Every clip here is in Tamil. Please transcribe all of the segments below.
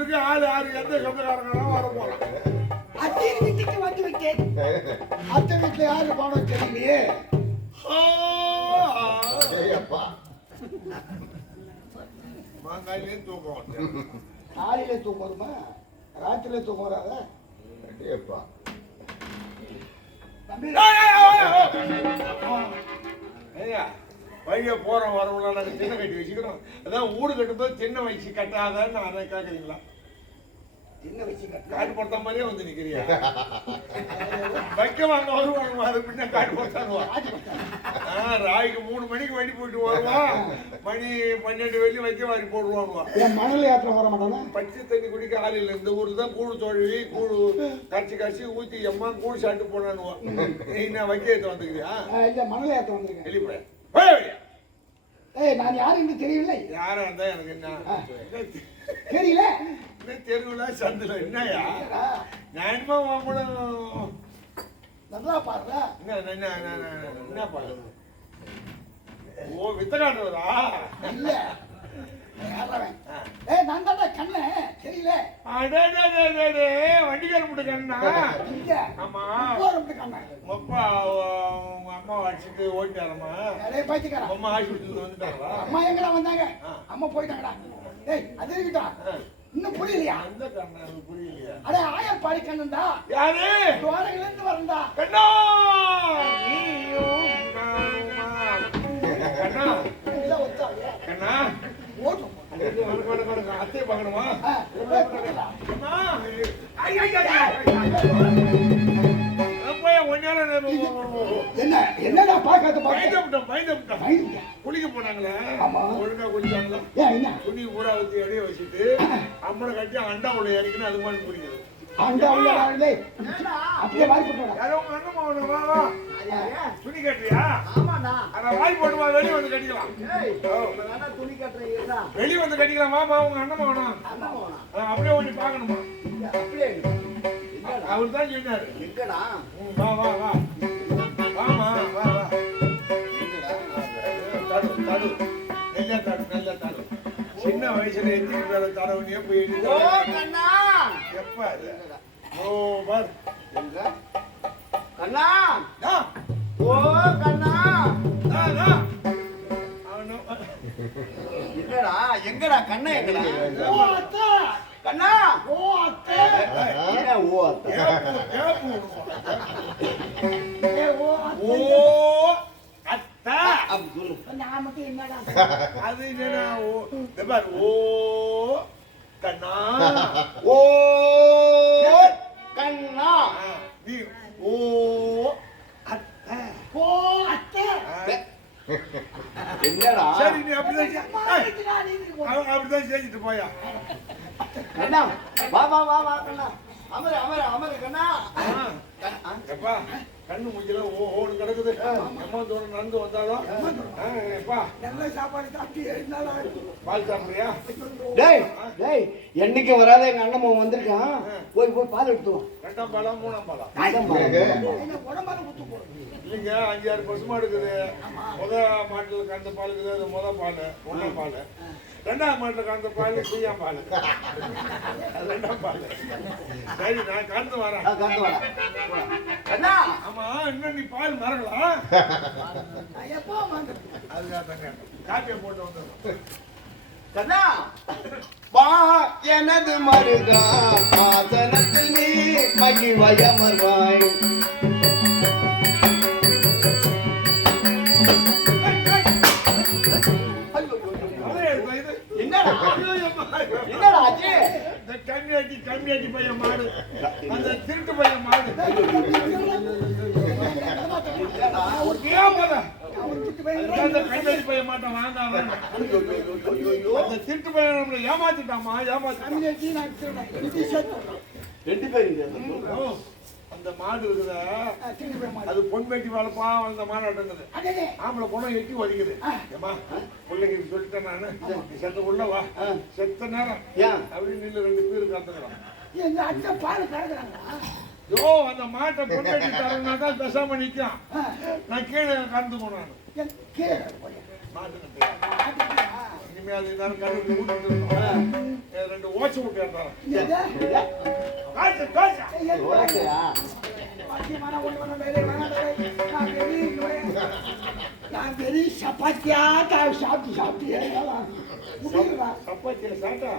வீட்டுக்கு ஆளு ஆறு எந்த சொந்தக்காரங்களும் வர போறோம். அத்தை வீட்டுக்கு வந்து விட்டேன். அத்தை வீட்டுல யாரு போனோம் தெரியலையே. மாங்காயிலே தூக்கம் காலையில தூக்கம் வருமா, ராத்திரில தூக்கம் வராத. பைய போறோம் வரவங்கள நாங்க சின்ன கட்டி வச்சுக்கிறோம். அதான் ஊடு கட்டும்போது சின்ன வயசு கட்டாதான்னு அதை கேட்குறீங்களா? சின்ன வயசு காட்டு போட்ட மாதிரியே வந்து நிக்கிறியா? வைக்க வாங்க வருவாங்க, அது பின்ன காட்டு போட்டாருவான். ராய்க்கு 3 மணிக்கு வண்டி போயிட்டு வருவான், மணி 12 வெள்ளி வைக்க வாரி போடுவானுவா. மணல் யாத்திரை வர மாட்டானா? பச்சை தண்ணி குடிக்க ஆள் இல்லை. இந்த ஊரு தான் கூழ் தொழுவி கூழ் கரைச்சி ஊற்றி எம்மா கூழ் சாப்பிட்டு போனானுவா. நான் வைக்க ஏற்ற வந்துக்கிறியா? இல்ல, மணல் யாத்திரை வந்திருக்கேன். வெளிப்பட நான் யாரும் தெரியவில்லை. யாரா இருந்தா எனக்கு என்ன தெரியல. தெருவுல சந்தில என்னையா நானுமா வாங்கணும். நல்லா பாருடா. என்ன பாரு? ஓ வித்த காட்டுறதா? இல்ல, நான் தான் கண்ணு தெரியல. வண்டிக்கார முட்டை கண்ணா? ஆமா, அப்பா உங்க அம்மா அடிச்சுட்டு ஓடிட்டாரம்மா. அம்மா ஆஸ்பத்திரிக்கு வந்துட்டாரா? அம்மா எங்கடா வந்தாங்க? அம்மா போயிட்டாங்கடா. அது இருக்கட்டும், இன்னும் புரியலையா? அந்த கண்ணா புரியலையா? அட ஆயர் பாடி கண்ணுண்டா. யாரு? துவாரங்கள்ல இருந்து வரண்டா. கண்ணா நீயும் கண்ணா இல்ல ஒத்தாங்க. கண்ணா ஓடும். அத்தையை பார்க்கணுமா? என்னடா பாக்காத குளிக்க போனாங்களே, ஒழுங்கா குளிச்சாங்களா? துணி பூரா ஊத்தி எடைய வச்சுட்டு அம்மனை கட்டி அண்டா உள்ள இறக்கணும். அது மாதிரி புரியுது. துணி கட்டுறியா? வாய் போட்டுமா, வெளியே வந்து கட்டிக்கலாம். வெளியே வந்து கட்டிக்கலாம். வாமா, உங்க அண்ணன் வேணும். அப்படியே ஒண்ணு பாக்கணுமா? அவர் தான் சொன்னாரு. வா வா வா வாமா வா வா. தடு தடு நல்லா தடு நல்லா தடு. சின்ன வயசுல எத்திரி பேர தடவுனியே போய் எப்ப அது? ஓ பார் கண்ணா. ஓ கண்ணா. எங்கடா எங்கடா கண்ணா? எங்கடா? ஓ அத்தா கண்ணா. ஓ அத்தா. ஓ அத்தா. ஓ அத்தா அப்படி சொல்லு. நான் மட்டும் என்னடா? அது என்னடா? ஓ பார். ஓ கண்ணா. ஓ கண்ணா. நீ ஓ அத்தா. ஓ அத்தா. என்னடா? சரி, நீ அப்படிதான் செஞ்சுட்டு போயா. கண்ணா வா வா வா வா கண்ணா. அமர அமர அமர கண்ணா. எப்பா கண்ணு முடியல ஓன்னு கிடக்குது. அம்மா தூரம் நடந்து வந்தாலும் எப்பா நல்ல சாப்பாடு சாப்பிட்டு பால் சாப்பிடுறியா? டேய் டேய், என்னைக்கு வராத எங்க அண்ணன் வந்திருக்கான். போய் போய் பால் எடுத்துவோம். 2ஆம் பாலா 3ஆம் பாலா? இல்லைங்க, 5-6 பசுமாடு இருக்குது. முத மாட்டுல கறந்த பால் இருக்குது, அது முத பால் 1ஆம் பால். 2ஆம் மாட்டுல கறந்த பால் 3ஆம் பால். 2ஆம் பால். சரி, நான் கறந்து வரேன். ஆமா, இன்னும் நீ பால் மறக்கலாம். அதுக்காக காப்பியை போட்டு வந்துடும். கண்ணா வா எனது மருகா, ஆசனத்தில் நீ மகிழ்வயமர்வாய். என்ன என்னடா ஆச்சு? இந்த கம்மியாட்டி பையன் மாடு, அந்த திருட்டு பையன் மாடு. ஏன் போத? அந்த கம்மியாட்டி பையன் மாட்டேன் வாங்க. அந்த திருட்டு பையன் நம்மளை ஏமாத்திட்டாமா, ரெண்டு பேரும் அந்த மாடு இருக்குதா, அது பொன் வேட்டி வளர்ப்பா வளர்ந்த மாடாட்டங்குது. ஆம்பளை பொண்ணை எட்டி வலிக்குது. ஏமா பிள்ளைங்க சொல்லிட்டேன் நானு, செத்த உள்ள வா, செத்த நேரம் அப்படின்னு நின்று 2 பேரும் கத்துக்கிறான். யோ அந்த மாட்டை பொன் வேட்டி தரனா தான் பேசாம நிற்கும். நான் கீழே கறந்து போனான். இனிமே அது எல்லாரும் கருத்து ஊட்டிட்டு 2 ஓச்சு விட்டு ஏற்றாரன். நான் பெரிய சப்பாத்தியா சாப்பிட்டு சப்பாத்தியா சாப்பிட்டா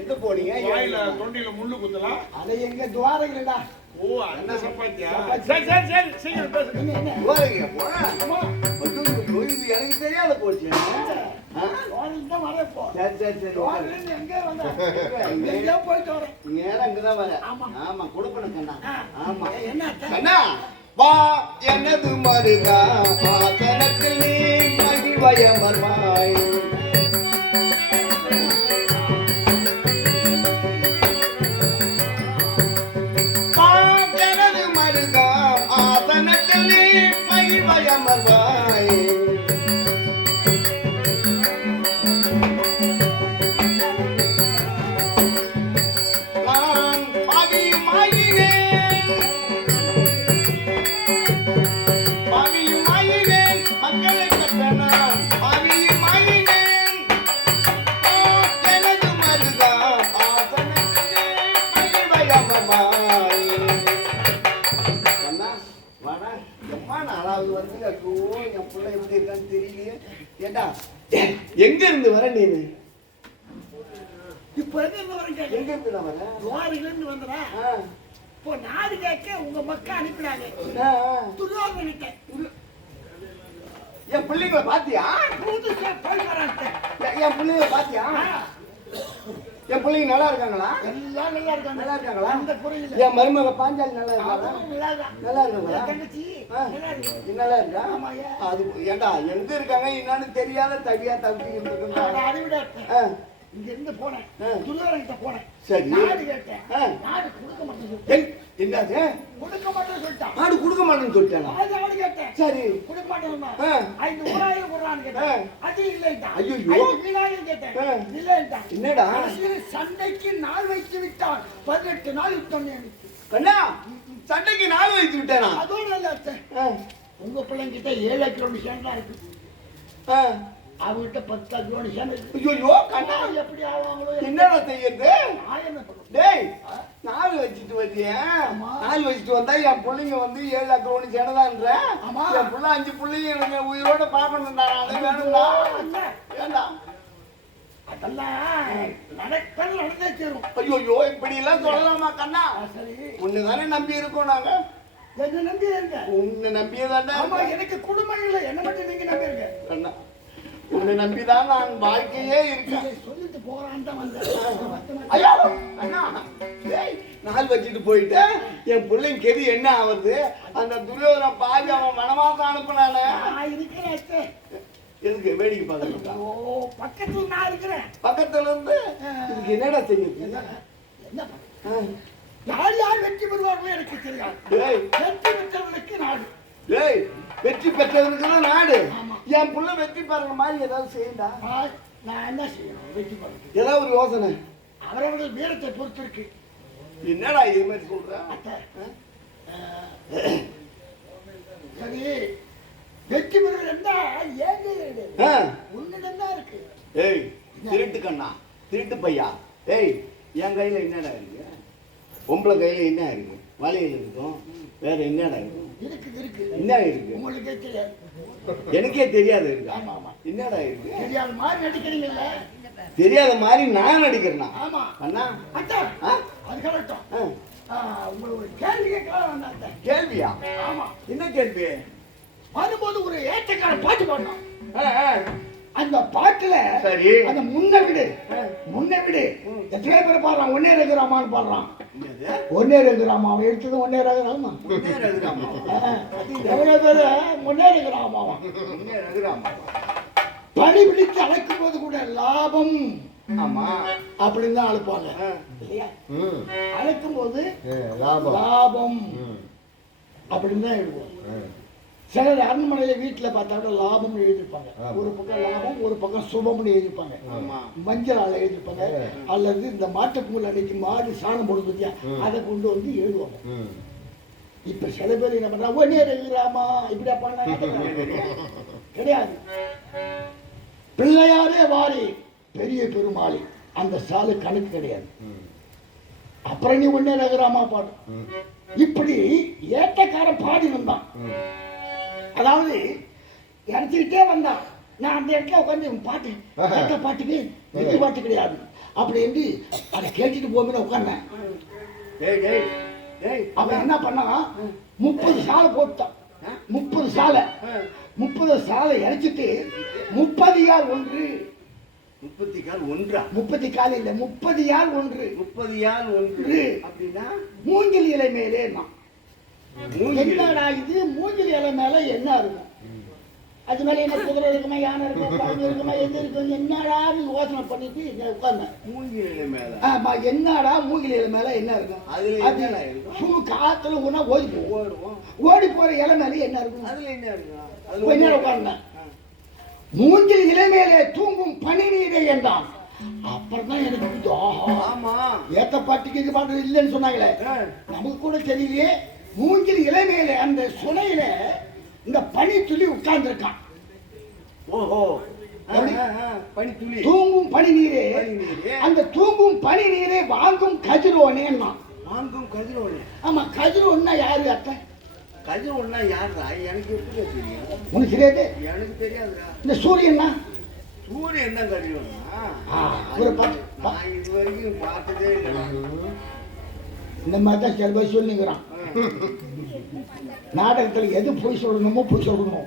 எங்க போனீங்க? வாயில தொண்டியில முள்ளு குத்தலாம். அதை எங்க துவாரங்களா? ஓ அந்த சப்பாத்தியா? சரி சரி சரி சீக்கிரம் பேசு. போறீங்க போனா இது எனக்கு தெரியாத போச்சு. நேரம் இங்கதான் வர. ஆமா கொடுக்கணும் கண்ணா. ஆமா கண்ணா வா எனது மருகா பாசனத்தில் நீ மகிழ்வயமர்வாய். எனது மருகா ஆசனத்தில் நீ மகிழ்வயமர்வாய். எங்க இருந்து வர நீனு? இப்ப எங்க வரீங்க? எங்க இருந்து வர? துவாரில இருந்து வந்தா. இப்போ நாடு கேட்க உங்க மக்கா அனுப்பினாங்க. துரியோதனிட்ட என் பிள்ளைங்களை பாத்தியா? புதுசா போய் வராங்க. என் பிள்ளைங்களை பாத்தியா? என் பிள்ளைங்க நல்லா இருக்காங்களா? எல்லாம் நல்லா இருக்காங்க. நல்லா இருக்காங்களா? அந்த குறையில என் மருமக பாஞ்சாலி நல்லா இருக்காங்களா? நல்லா இருக்காங்களா? தங்கச்சி நல்லா இருக்கா? அது ஏண்டா எங்க இருக்காங்க என்னன்னு தெரியாத தவியா தவிக்கிட்டு இருந்தாங்க. அறிவிட இங்க இருந்து போனேன். துரியோதனிட்ட போனேன். சரி நாடு கேட்டேன். நாடு கொடுக்க மாட்டேன். என்னது? கொடுக்க மாட்டேன்னு சொல்லிட்டான். நாடு கொடுக்க மாட்டேன்னு சொல்லிட்டானா? நாடு கேட்டேன். சரி கொடுக்க மாட்டேன். 5,000 கொடுறான்னு கேட்டேன். அது இல்லைட்டான். ஐயோ 5,000 கேட்டேன். இல்லைட்டான். என்னடா? சண்டைக்கு நாள் வைத்து விட்டான். 18 நாள் சொன்னேன். கண்ணா சண்டைக்கு நாள் வைத்து விட்டானா? அதோட இல்ல உங்க பிள்ளைங்கிட்ட 7 கிலோமீட்டர் தான் இருக்கு. அவங்கிட்ட 10 கிலோமீட்டர் இருக்கு. ஐயோ கண்ணா எப்படி ஆவாங்களோ என்னடா செய்யறது? என்ன பண்ணுவோம்? டேய் நாள் வச்சுட்டு வந்தியா? நாள் வச்சுட்டு வந்தா என் பிள்ளைங்க வந்து 7 கிலோமீட்டர் சேனதான்ற. என் பிள்ளை 5 பிள்ளைங்க எனக்கு உயிரோட பார்க்கணும்டா. அது வேணும்டா. வேண்டாம் அதெல்லாம் நடந்தே தீரும். ஐயோ இப்படி எல்லாம் சொல்லலாமா கண்ணா? சரி உன்னைதானே நம்பி இருக்கோம் நாங்க. என்ன நம்பி இருங்க? உன்னை நம்பியதானே. ஆமா எனக்கு குடும்பம் இல்லை. என்ன மட்டும் நீங்க நம்பிருங்க கண்ணா. உன்னை நம்பிதான் நான் வாழ்க்கையே இருக்கேன். சொல்லிட்டு போறான் தான் வந்தேன். ஐயோ அண்ணா நாள் வச்சுட்டு போயிட்டு என் பிள்ளைங்க கெதி என்ன ஆகுது? அந்த துரியோதன பாவி அவன் வனமாசம் அனுப்புனானே. நான் இருக்கிறேன். எதுக்கு வேடிக்கை பார்க்கறதுக்கா? ஓ பக்கத்துல நான் இருக்கிறேன். பக்கத்துல இருந்து இதுக்கு என்னடா செய்யுது? என்ன யார் யார் வெற்றி பெறுவார்களோ எனக்கு தெரியாது. வெற்றி பெற்றவர்களுக்கு நாடு. டேய் வெற்றி பெற்றவனுக்கு தான் நாடு. என் புள்ள வெற்றி பெற மாதிரி ஏதாவது செய்யண்டா. நான் என்ன செய்யணும்? வெற்றி பெற ஏதாவது ஒரு யோசனை. அவரவர்கள் வீரத்தை பொறுத்து இருக்கு. என்னடா இது மாதிரி சொல்ற? சரி வெற்றி பெறுவது என்றால் ஏங்க உன்னிடம் தான் இருக்கு. ஏய் திருட்டு கண்ணா திருட்டு பையா. ஏய் என் கையில என்னடா இருக்கு? பொம்பளை கையில என்ன இருக்கு? வலையில இருக்கும். வேற என்னடா இருக்கு? இருக்கு என்ன இருக்கு? உங்களுக்கே தெரியாது. எனக்கே தெரியாது இருக்கு. ஆமா ஆமா என்னடா இருக்கு? தெரியாத மாதிரி நடிக்கிறீங்கல்ல. தெரியாத மாதிரி நான் நடிக்கிறேனா? ஆமா அண்ணா அத்தா அது கரெக்டும். உங்களுக்கு ஒரு கேள்வி கேட்கலாம் வந்தேன். கேள்வியா? ஆமா என்ன கேள்வி? வரும்போது ஒரு ஏற்றக்கார பாட்டு பாடணும். அந்த பாட்டுல சரி. அந்த முன்ன விடு எத்தனை பேர் பாடுறான் ஒன்னே ரகுராமான்னு பாடுறான். ஒன்னே ரகுராமா அவன் எடுத்தது ஒன்னே ரகுராமா. எவ்வளவு பேரு ஒன்னே ரகுராமாவா. பணி பிடித்து அழைக்கும் போது கூட லாபம் ஆமா அப்படின்னு தான் அழைப்பாங்க இல்லையா? அழைக்கும் போது லாபம் அப்படின்னு தான் எழுதுவோம். சிலர் அரண்மனையில வீட்டுல பார்த்தா லாபம் எழுதிருப்பாங்க. ஒரு பக்கம் லாபம் ஒரு பக்கம் சுபம்னு எழுதிருப்பாங்க. மஞ்சள் ஆளை எழுதிருப்பாங்க. அல்லது இந்த மாட்டுப்பொங்கல் அன்னைக்கு மாடு சாணம் போடுது பத்தியா அதை கொண்டு வந்து எழுதுவாங்க. இப்ப சில பேர் என்ன பண்றாங்க ஒன்னே ரகுராமா இப்படியா பண்ண கிடையாது. பிள்ளையாரே வாரி பெரிய பெருமாளி அந்த சாலை கணக்கு கிடையாது. அப்புறம் நீ ஒன்னே ரகுராமா பாடு. இப்படி ஏட்டக்காரன் பாடி வந்தான். அதாவது இறச்சிக்கிட்டே வந்தான். நான் அந்த இடத்துல உட்காந்து பாட்டு கேட்ட பாட்டுக்கு வெற்றி பாட்டு கிடையாது அப்படி என்று அதை கேட்டுட்டு போகும்போது உட்கார்ந்தேன். அவன் என்ன பண்ணா 30 சாலை போட்டான். 30 சாலை இறைச்சிட்டு 30 யார் ஒன்று 30 கால் ஒன்றா 30 கால் இல்ல 30 யார் ஒன்று 30 யார் ஒன்று அப்படின்னா மூங்கில் இலை மேலே என்னடா இது மூங்கில் இலை மேல என்ன இருக்கும்? அது மேல என்ன குதிரை இருக்குமா யானை இருக்கும் பாம்பு இருக்குமா எது இருக்கும் என்னடான்னு யோசனை பண்ணிட்டு உட்கார்ந்தேன். மூங்கில் இலை மேல ஆமா என்னடா மூங்கில் இலை மேல என்ன இருக்கும்? சும்மா காத்துல ஒன்னா ஓடி போற இலை மேல என்ன இருக்கும்? அதுல என்ன இருக்கும்? என்ன உட்கார்ந்தேன். மூங்கில் இலை மேலே தூங்கும் பனி நீரை என்றான். அப்புறம் தான் எனக்கு ஆமா ஏத்த பாட்டுக்கு பாட்டு இல்லைன்னு சொன்னாங்களே நமக்கு கூட தெரியலையே. மூங்கில் இலை மேலே அந்த சுனையில இந்த பனி துளி உட்கார்ந்து இருக்கான். ஓஹோ பனி துளி தூங்கும் பனி நீரே அந்த தூங்கும் பனி நீரை வாங்கும் கதிரோனே. வாங்கும் கதிரோனே. ஆமா கதிரோன்னா யாரு அத்தை? கதிரோன்னா யாருடா? எனக்கு எப்படி தெரியும்? உனக்கு தெரியாது? எனக்கு தெரியாதுடா. இந்த சூரியன்னா சூரியன் தான் கதிரோனா? நான் இது வரைக்கும் பார்த்ததே இல்லை. இந்த மாதிரி தான் சில பேர் சொல்லிங்கிறான். நாடகத்துல எது போய் சொல்லணுமோ போய் சொல்லணும்.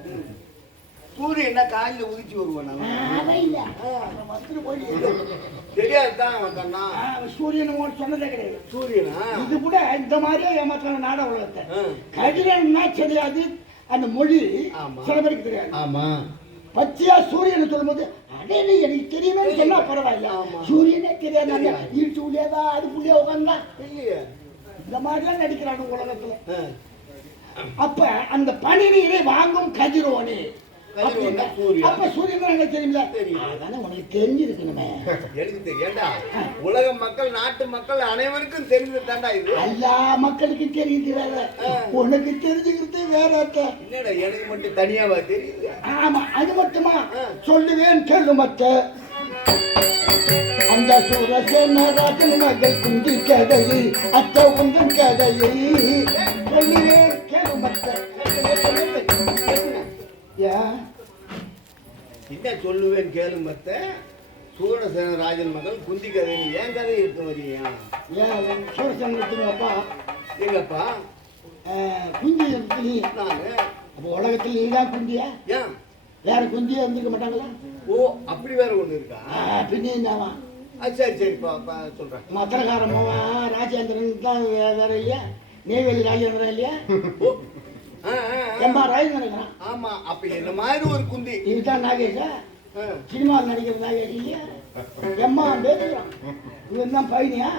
சூரியன் காலையில உதிச்சு வருவான். தெரியாதுதான் கண்ணா. சூரியன் சொன்னதே கிடையாது. சூரியனா இது கூட இந்த மாதிரியே ஏமாத்தான நாடக உலகத்தை. கதிரன்னா தெரியாது அந்த மொழி சில பேருக்கு தெரியாது. ஆமா பச்சையா சூரியனை சொல்லும்போது அடே நீ எனக்கு தெரியுமே சொன்னா பரவாயில்ல. சூரியனே தெரியாது இருட்டு உள்ளேதா அதுக்குள்ளே உட்காந்தா இல்லையே. இந்த மாதிரிலாம் நடிக்கிறாங்க உலகத்துல. அப்ப அந்த பனி நீரை வாங்கும் கதிரோனே அப்ப சூரியன் எனக்கு தெரியுமில்ல. அதானே உனக்கு தெரிஞ்சிருக்கணுமே. எனக்கு தெரியாண்டா. உலக மக்கள் நாட்டு மக்கள் அனைவருக்கும் தெரிஞ்சதுதான்டா இது. எல்லா மக்களுக்கும் தெரியுது வேற. உனக்கு தெரிஞ்சுக்கிறது வேற அர்த்தம். என்னடா எனக்கு மட்டும் தனியாவா தெரியுது? ஆமா அது மட்டுமா சொல்லுவேன் கேளு மத்த. அந்த சூரசேனராஜன் மகள் குந்தி கதையை அத்த உந்தன் கதையை சொல்லுவேன் கேளு மத்த. என்ன சொல்லுவேன் கேளு மத்த. சூரசேன ராஜன் மகள் குந்தி கதை ஏன் கதை எடுத்து வரீங்க? ஏன் சூரசேன அப்பா எங்கப்பா குந்தி நீ நானு. அப்போ உலகத்தில் நீ தான் குந்தியா? ஏன் வேற குந்தியா இருந்துக்க மாட்டாங்களா? ஓ அப்படி வேற ஒண்ணு இருக்கா? பின்ன என்னவா? சரி சரிப்பா சொல்றேன். மத்திரகாரமாவா ராஜேந்திரன் தான் வேற இல்லையா? நெய்வேலி ராஜேந்திரன் இல்லையா? எம்மா ராஜேந்திரன். ஆமா அப்ப என்ன மாதிரி ஒரு குந்தி. இதுதான் நாகேஷா? சினிமாவில் நடிக்கிற நாகேஷ் இல்லையா? எம்மா பேசுறான். இவன் தான் பையனியா?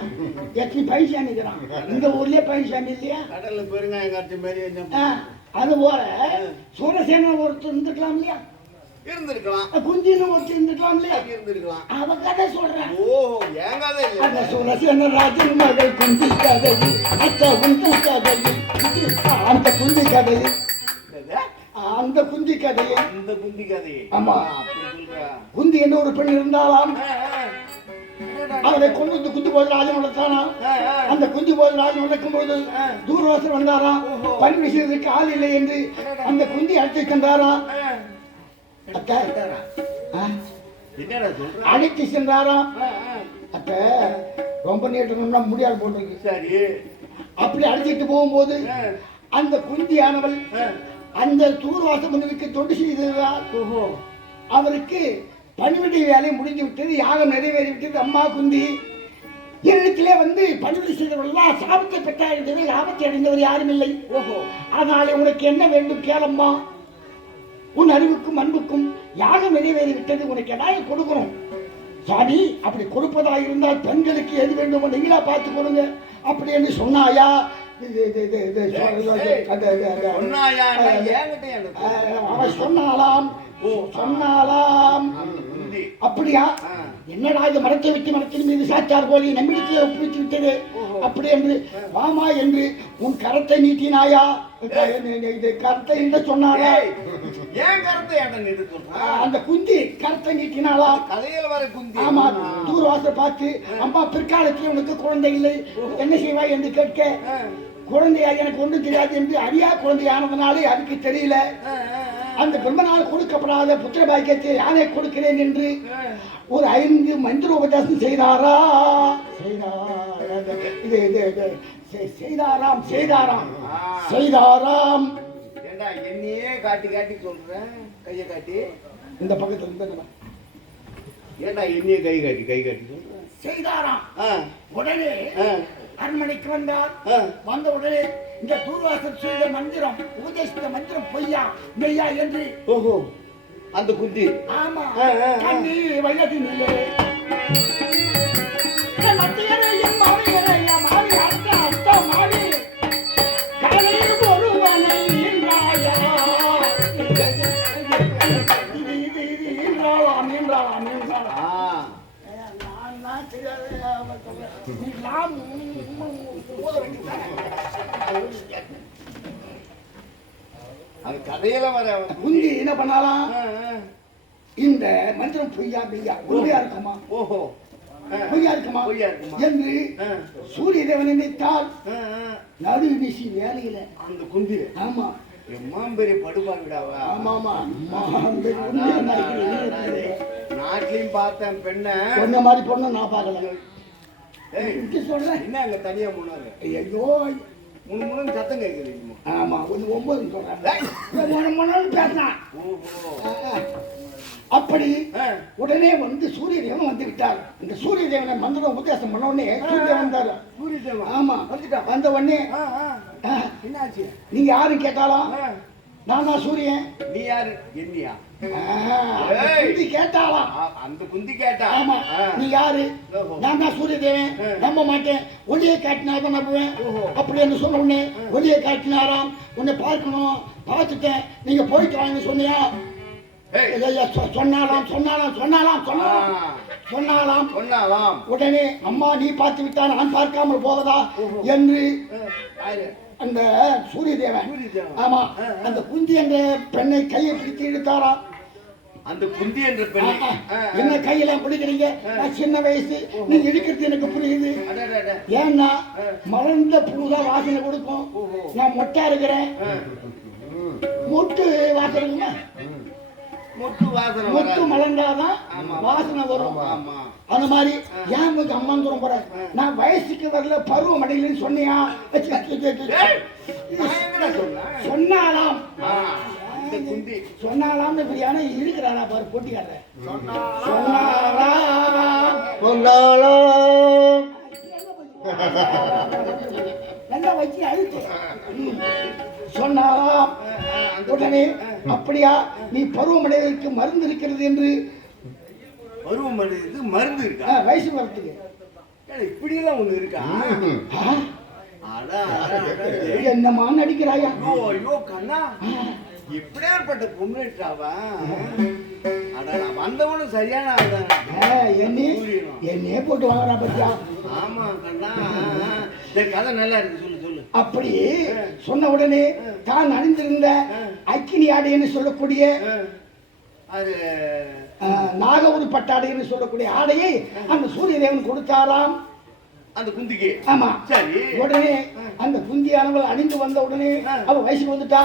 எத்தனை பைசாமி இருக்கிறான் இந்த ஊர்லயே? பைசாமி இல்லையா? கடல்ல பெருங்காயம் காட்சி மாதிரி. அது போல சூரசேன ஒருத்தர் இருந்துக்கலாம் இல்லையா? இருந்திருக்கலாம். குந்தின்னு ஒருத்தர் இருந்துக்கலாம் இல்லையா? இருந்திருக்கலாம். அவ கதை சொல்றேன். ஓ ஏன் கதை இல்ல? அந்த சூரசேன ராஜன் மகள் குந்தி கதை அத்த குந்தி கதை அந்த குந்தி கதை அந்த குந்தி கதையை இந்த குந்தி கதையை. ஆமா குந்தி என்ன ஒரு பெண் இருந்தாலாம். அவரை கொண்டு வந்து குந்தி போது ராஜன் வளர்த்தானா. அந்த குந்தி போது ராஜன் வளர்க்கும் போது தூர்வாசன் வந்தாராம். பணி விஷயத்துக்கு ஆள் இல்லை என்று அந்த குந்தி அழைத்து சென்றாராம். அழைத்து சென்றாராம். அப்ப ரொம்ப நீட்டணும்னா முடியாது போட்டிருக்கு. சரி அப்படி அழைச்சிட்டு போகும்போது அந்த குந்தியானவள் அந்த தூர்வாச முனிவுக்கு தொண்டு செய்தார். அவருக்கு பணிவிடை வேலை முடிஞ்சு விட்டது, யாகம் நிறைவேறி விட்டது. அம்மா குந்தி என்னிடத்திலே வந்து பணிவிடை செய்தவர்கள்லாம் சாபத்தை பெற்றார்கள், லாபத்தை அடைந்தவர் யாரும் இல்லை. ஓஹோ, அதனாலே உனக்கு என்ன வேண்டும் கேளம்மா. உன் அறிவுக்கும் அன்புக்கும் யாகம் நிறைவேறி விட்டது, உனக்கு எதாவது கொடுக்கணும். சாமி, அப்படி கொடுப்பதாக இருந்தால் பெண்களுக்கு எது வேண்டும் நீங்களா பார்த்து கொடுங்க அப்படி என்று சொன்னாயா? அவன் சொன்னாலாம் அப்படியா? என்னடா இது மரத்தை விட்டு மரத்தின் மீது சாச்சார் போலி நம்மிடத்திலே ஒப்புவித்து விட்டது அப்படி என்று வாமா என்று உன் கரத்தை நீட்டினாயா? இது கரத்தை என்று சொன்னாரா? அந்த குந்தி கரத்தை நீட்டினாளா? கதையில் வர குந்தி. ஆமா, தூர்வாசல் பார்த்து அம்மா பிற்காலத்தில் உனக்கு குழந்தை இல்லை, என்ன செய்வாய் என்று கேட்க, குழந்தையா எனக்கு ஒன்றும் தெரியாது என்று அறியா குழந்தையானதுனாலே அதுக்கு தெரியல. அந்த பிரம்மனால் கொடுக்கப்படாத புத்திர பாக்கியத்தை யானை கொடுக்கிறேன் என்று ஒரு 5 மந்திர உபதேசம் செய்தாரா? செய்தாராம் என்னையே காட்டி காட்டி சொல்றேன், கையை காட்டி இந்த பக்கத்துல இருந்து ஏண்டா என்னையே கை காட்டி சொல்றேன். செய்தாராம். உடனே அரண்மனைக்கு வந்தார். வந்த உடனே இந்த தூர்வாசல் செய்த மந்திரம், உபதேசித்த மந்திரம் பொய்யா மெய்யா என்று. ஓஹோ, அந்த குந்தி. ஆமா, கண்ணி வயதினிலே மத்தியரையும் மாவியரையும் மாவி அத்த அத்த மாவி கலையில் ஒருவனை என்றாயா? இது என்றாலாம் என்றாலாம் என்றாலாம். நான் தெரியாது அது கதையில வர குந்தி என்ன பண்ணலாம்? இந்த மந்திரம் பொய்யா மெய்யா, உண்மையா இருக்குமா? ஓஹோ, பொய்யா இருக்குமா என்று சூரிய தேவன் நினைத்தால் நடு வீசி வேலையில அந்த குந்தி. ஆமா, எம்மாம்பெரிய படுபாங்கடாவா. ஆமா ஆமா, நாட்டிலையும் பார்த்தேன் பெண்ண பொண்ண மாதிரி பொண்ணு நான் பார்க்கல. சொல்றேன் என்ன அங்க தனியா முன்னாரு? ஐயோ, முன்னு சத்தம் கேட்குது. ஆமா, 9 சொல்றேன் பேசினான். அப்படி உடனே வந்து சூரிய தேவன் வந்து விட்டார். இந்த சூரிய தேவனை மந்திரம் உபதேசம் பண்ண உடனே சூரிய தேவன் வந்தாரு. சூரிய தேவன் ஆமா வந்துட்டான். வந்த உடனே என்னாச்சு? நீங்க யாரும் கேட்டாலும் நான் தான் சூரியன். நீ யாரு? என்னையா? குந்தி கேட்டாலாம். அந்த குந்தி கேட்டா. ஆமா, நீ யாரு? நான் தான் சூரிய தேவன். நம்ப மாட்டேன், ஒளியை காட்டினாதான் நம்புவேன் அப்படி என்று சொன்ன உடனே ஒளியை காட்டினாராம். உன்னை பார்க்கணும், பார்த்துட்டேன், நீங்க போயிட்டு வாங்க சொன்னியா? சொன்னாலாம். உடனே அம்மா நீ பார்த்து விட்டா நான் பார்க்காமல் போவதா என்று அந்த சூரிய தேவன். ஆமா, அந்த குந்தி என்ற பெண்ணை கையை பிடித்து இழுத்தாராம். அந்த குந்தி என்ற பெண்ணை என்ன கையெல்லாம் பிடிக்கிறீங்க? நான் சின்ன வயசு, நீங்க இழுக்கிறது எனக்கு புரியுது. ஏன்னா மலர்ந்த பூதான் வாசனை கொடுக்கும். நான் மொட்டா இருக்கிறேன், மொட்டு வாசனை இருக்குமா? மொட்டு மலர்ந்தாதான் வாசனை வரும். அந்த மாதிரி ஏன் கொஞ்சம் அம்மா தூரம் போற? நான் வயசுக்கு வரல, பருவம் அடையலன்னு சொன்னியா? சொன்னாலாம் சொன்னாலாம் பிரியாணி இருக்கிறாரா பாரு போட்டிக்கார. நல்லா வச்சு அழுத்து சொன்னாலாம். உடனே அப்படியா, நீ பருவமடைவதற்கு மருந்து இருக்கிறது என்று. பருவமடைவதற்கு மருந்து இருக்கா? வயசு வரத்துக்கு இப்படியெல்லாம் ஒண்ணு இருக்கா? என்னமா நடிக்கிறாயா? ஐயோ கண்ணா, இப்படியாற்பட்ட பொண்ணுட்டாவா? வந்தவனும் சரியான என்னையே போட்டு வாங்குறா பத்தியா? ஆமா கண்ணா, கதை நல்லா இருக்கு, சொல்லு சொல்லு. அப்படி சொன்ன உடனே தான் அணிந்திருந்த அக்கினி ஆடை என்று சொல்லக்கூடிய நாகவுரி பட்டாடை என்று சொல்லக்கூடிய ஆடையை அந்த சூரிய தேவன் கொடுத்தாராம் அந்த குந்திக்கு. ஆமா, சரி. உடனே அந்த குந்தியானவள் அணிந்து வந்த உடனே அவ வயசுக்கு வந்துட்டா.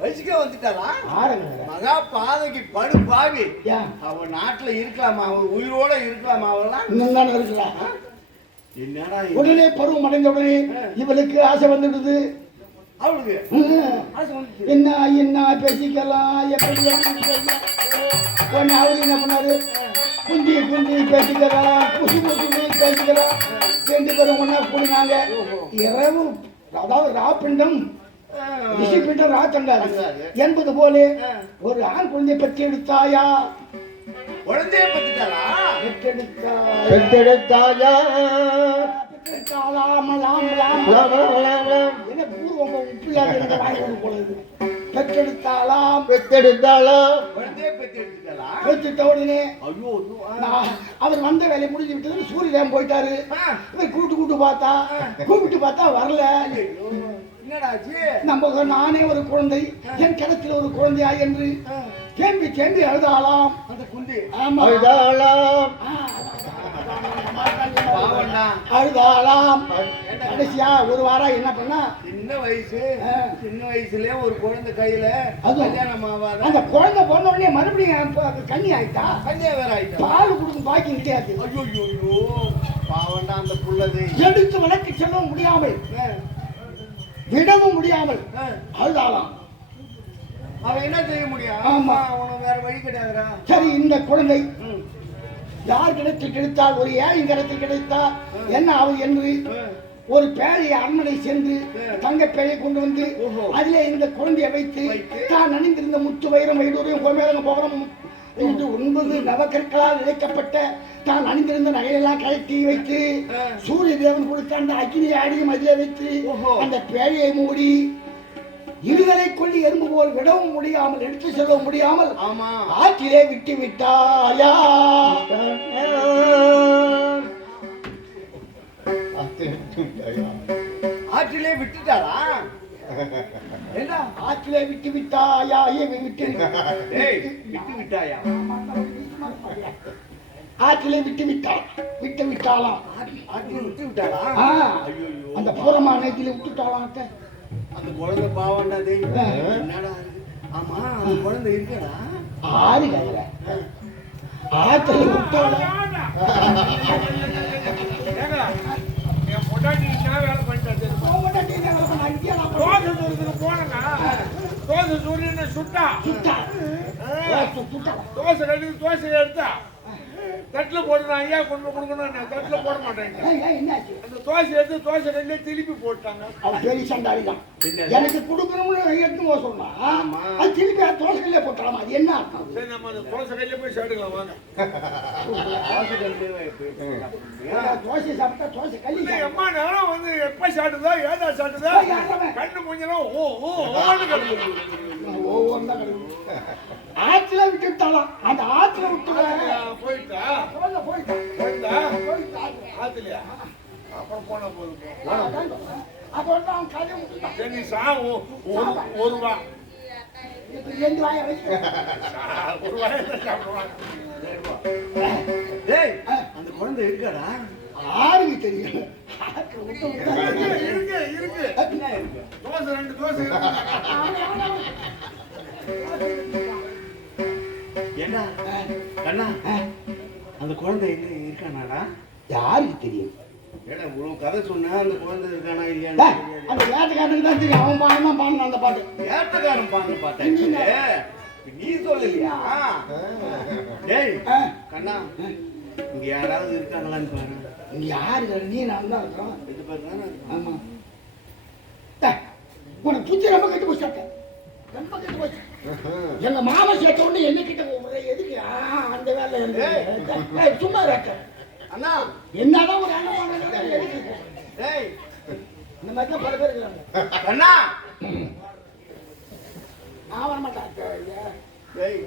வயசுக்கே வந்துட்டாளா? மகா பாதைக்கு படு பாவி. அவன் நாட்டுல இருக்கலாமா? அவன் உயிரோட இருக்கலாமா? அவெல்லாம் இன்னும் தானே இருக்கலாம். என்னடா உடனே பருவம் அடைந்த உடனே இவளுக்கு ஆசை வந்துடுது. அவளுக்கு என்ன என்ன பேசிக்கலாம் எப்படி எப்படி பேசலாம். உடனே அவரு என்ன பண்ணாரு, குந்தி குந்தி பேசிக்கலாம், குசு குசு பேசிக்கலாம். 2 பேரும் ஒன்னா கூடினாங்க. இரவு அதாவது ராப்பிண்டம் ரிஷிபிண்டம் ராத்தண்டாரு என்பது போல ஒரு ஆண் குழந்தை பெற்று எடுத்தாயா, குழந்தைய பத்திட்டாளா? பெற்றெடுத்தாயா பெற்றெடுத்தாலாம் பெற்றுட்ட உடனே அவர் வந்த வேலையை முடிஞ்சு விட்டது. சூரியன் போயிட்டாரு. இவர் கூப்பிட்டு பார்த்தா வரல. நம்ம நானே ஒரு குழந்தை, என் கிணத்துல ஒரு குழந்தையா என்று தேம்பி அழுதாலாம். அந்த குந்தி அழுதாலாம். கடைசியா ஒரு வாரம் என்ன பண்ணா, சின்ன வயசுலயே ஒரு குழந்தை கையில கல்யாணம் ஆகாத அந்த குழந்தை பொண்ண உடனே மறுபடியும் கண்ணி ஆயிட்டா. கன்னியா வேற ஆயிட்டா. பால் கொடுக்கும் பாக்கியம் கிடையாது. ஐயோ பாவண்டா அந்த புள்ளது. எடுத்து வளர்க்க செல்லவும் முடியாமல் விடவும் முடியாமல் அழுதாலாம். அவன் என்ன செய்ய முடியும்? ஆமா, அவனுக்கு வேற வழி கிடையாதுடா. சரி, இந்த குழந்தை யார் கிடத்தில் கிடைத்தால், ஒரு ஏழை கிடத்தில் கிடைத்தால் என்ன ஆகும் என்று ஒரு பேழையை அரண்மனை சென்று தங்க பேழையை கொண்டு வந்து அதிலே இந்த குழந்தையை வைத்து தான் அணிந்திருந்த முத்து வைரம் வைடூரியம் கோமேதங்க போகிறோம் என்று 9 நவக்கற்களால் இழைக்கப்பட்ட தான் அணிந்திருந்த நகையெல்லாம் கழட்டி வைத்து சூரிய தேவன் கொடுத்த அந்த அக்னியை அடியும் அதிலே வைத்து அந்த பேழையை மூடி இருதலை கொள்ளி எறும்பு போல் விடவும் முடியாமல் எடுத்து செல்லவும் முடியாமல் ஆற்றிலே விட்டு விட்டாயா. ஆற்றிலே விட்டுட்டாளா? என்ன ஆற்றிலே விட்டு விட்டாயா? விட்டு விட்டாயா? ஆற்றிலே விட்டு விட்டாளாம். ஆற்றிலே விட்டு விட்டாளா? அந்த பூரமா நைட்டில விட்டுட்டாளாம். அந்த குழந்தை பாவண்டா என்னடா? ஆமா, அந்த குழந்தை இருக்கடா. ஆறு கையில ஆற்றில விட்டாளா? என் பொண்டாட்டி வேலை பண்ணிட்டு தோசை சூரியனை சுட்டா தோசை கட்டி தோசை எடுத்தா தட்டில் போடுறேன். ஐயா கொண்டு கொடுக்கணும், நான் தட்டில் போட மாட்டேன். அந்த தோசை எடுத்து தோசை கட்டிலே திருப்பி போட்டாங்க. அவன் பெரிய சண்டாளிதான். எனக்கு கொடுக்கணும்னு எடுத்து சொன்னா அது திருப்பி தோசை கல்லே போட்டாமா? அது என்ன அர்த்தம்? சரி, நம்ம அந்த தோசை கல்லே போய் சாப்பிட்டுக்கலாம் வாங்க. தோசை சாப்பிட்டா தோசை கல்லி அம்மா நேரம் வந்து எப்ப சாப்பிட்டுதா ஏதா சாப்பிட்டுதா கண்ணு கொஞ்சம் ஒவ்வொன்றா கிடைக்கும். ஆற்றுல விட்டுட்டாலாம். அந்த ஆற்றுல விட்டு போயிட்டா ஆத்துலையா? அப்புறம் போன போது அப்புறம் அவன் கதை சரி ஒரு ரூபா 2 வாயை வச்சு ஒரு வாயை சாப்பிடுவாங்க. அந்த குழந்தை இருக்காடா? ஆறுக்கு தெரியும். இருக்கு தோசை 2 தோசை ஏண்டா கண்ணா, அந்த குழந்தை எங்க இருக்கானாடா? யாருக்கு தெரியும்? ஏடா உன் கதை சொன்ன அந்த குழந்தை இருக்கானா இல்லையா? அந்த வேட்டக்காரனுக்கு தான் தெரியும். அவன் பாடினா அந்த பாட்டு. வேட்டக்காரன் பாட்டு பார்த்தேன். நீ சொல்லலையா? டேய் கண்ணா, இங்க யாராவது இருக்காங்களான்னு பாரு. இங்க யாரு? நீ நான் தான் இருக்கோம். இது பேர் தானே? ஆமா. உனக்கு புத்தி ரொம்ப கெட்டு போச்சு. ரொம்ப கெட்டு போச்சு. எங்க மாமா சேர்த்த உடனே என்ன கிட்ட எதுக்கு அந்த வேலை இருக்கு? சும்மா இருக்க அண்ணா. என்னதான் ஒரு அண்ணன் டேய், இந்த மாதிரிலாம் பல பேர் இருக்காங்க. அண்ணா நான் வர மாட்டேன். டேய்,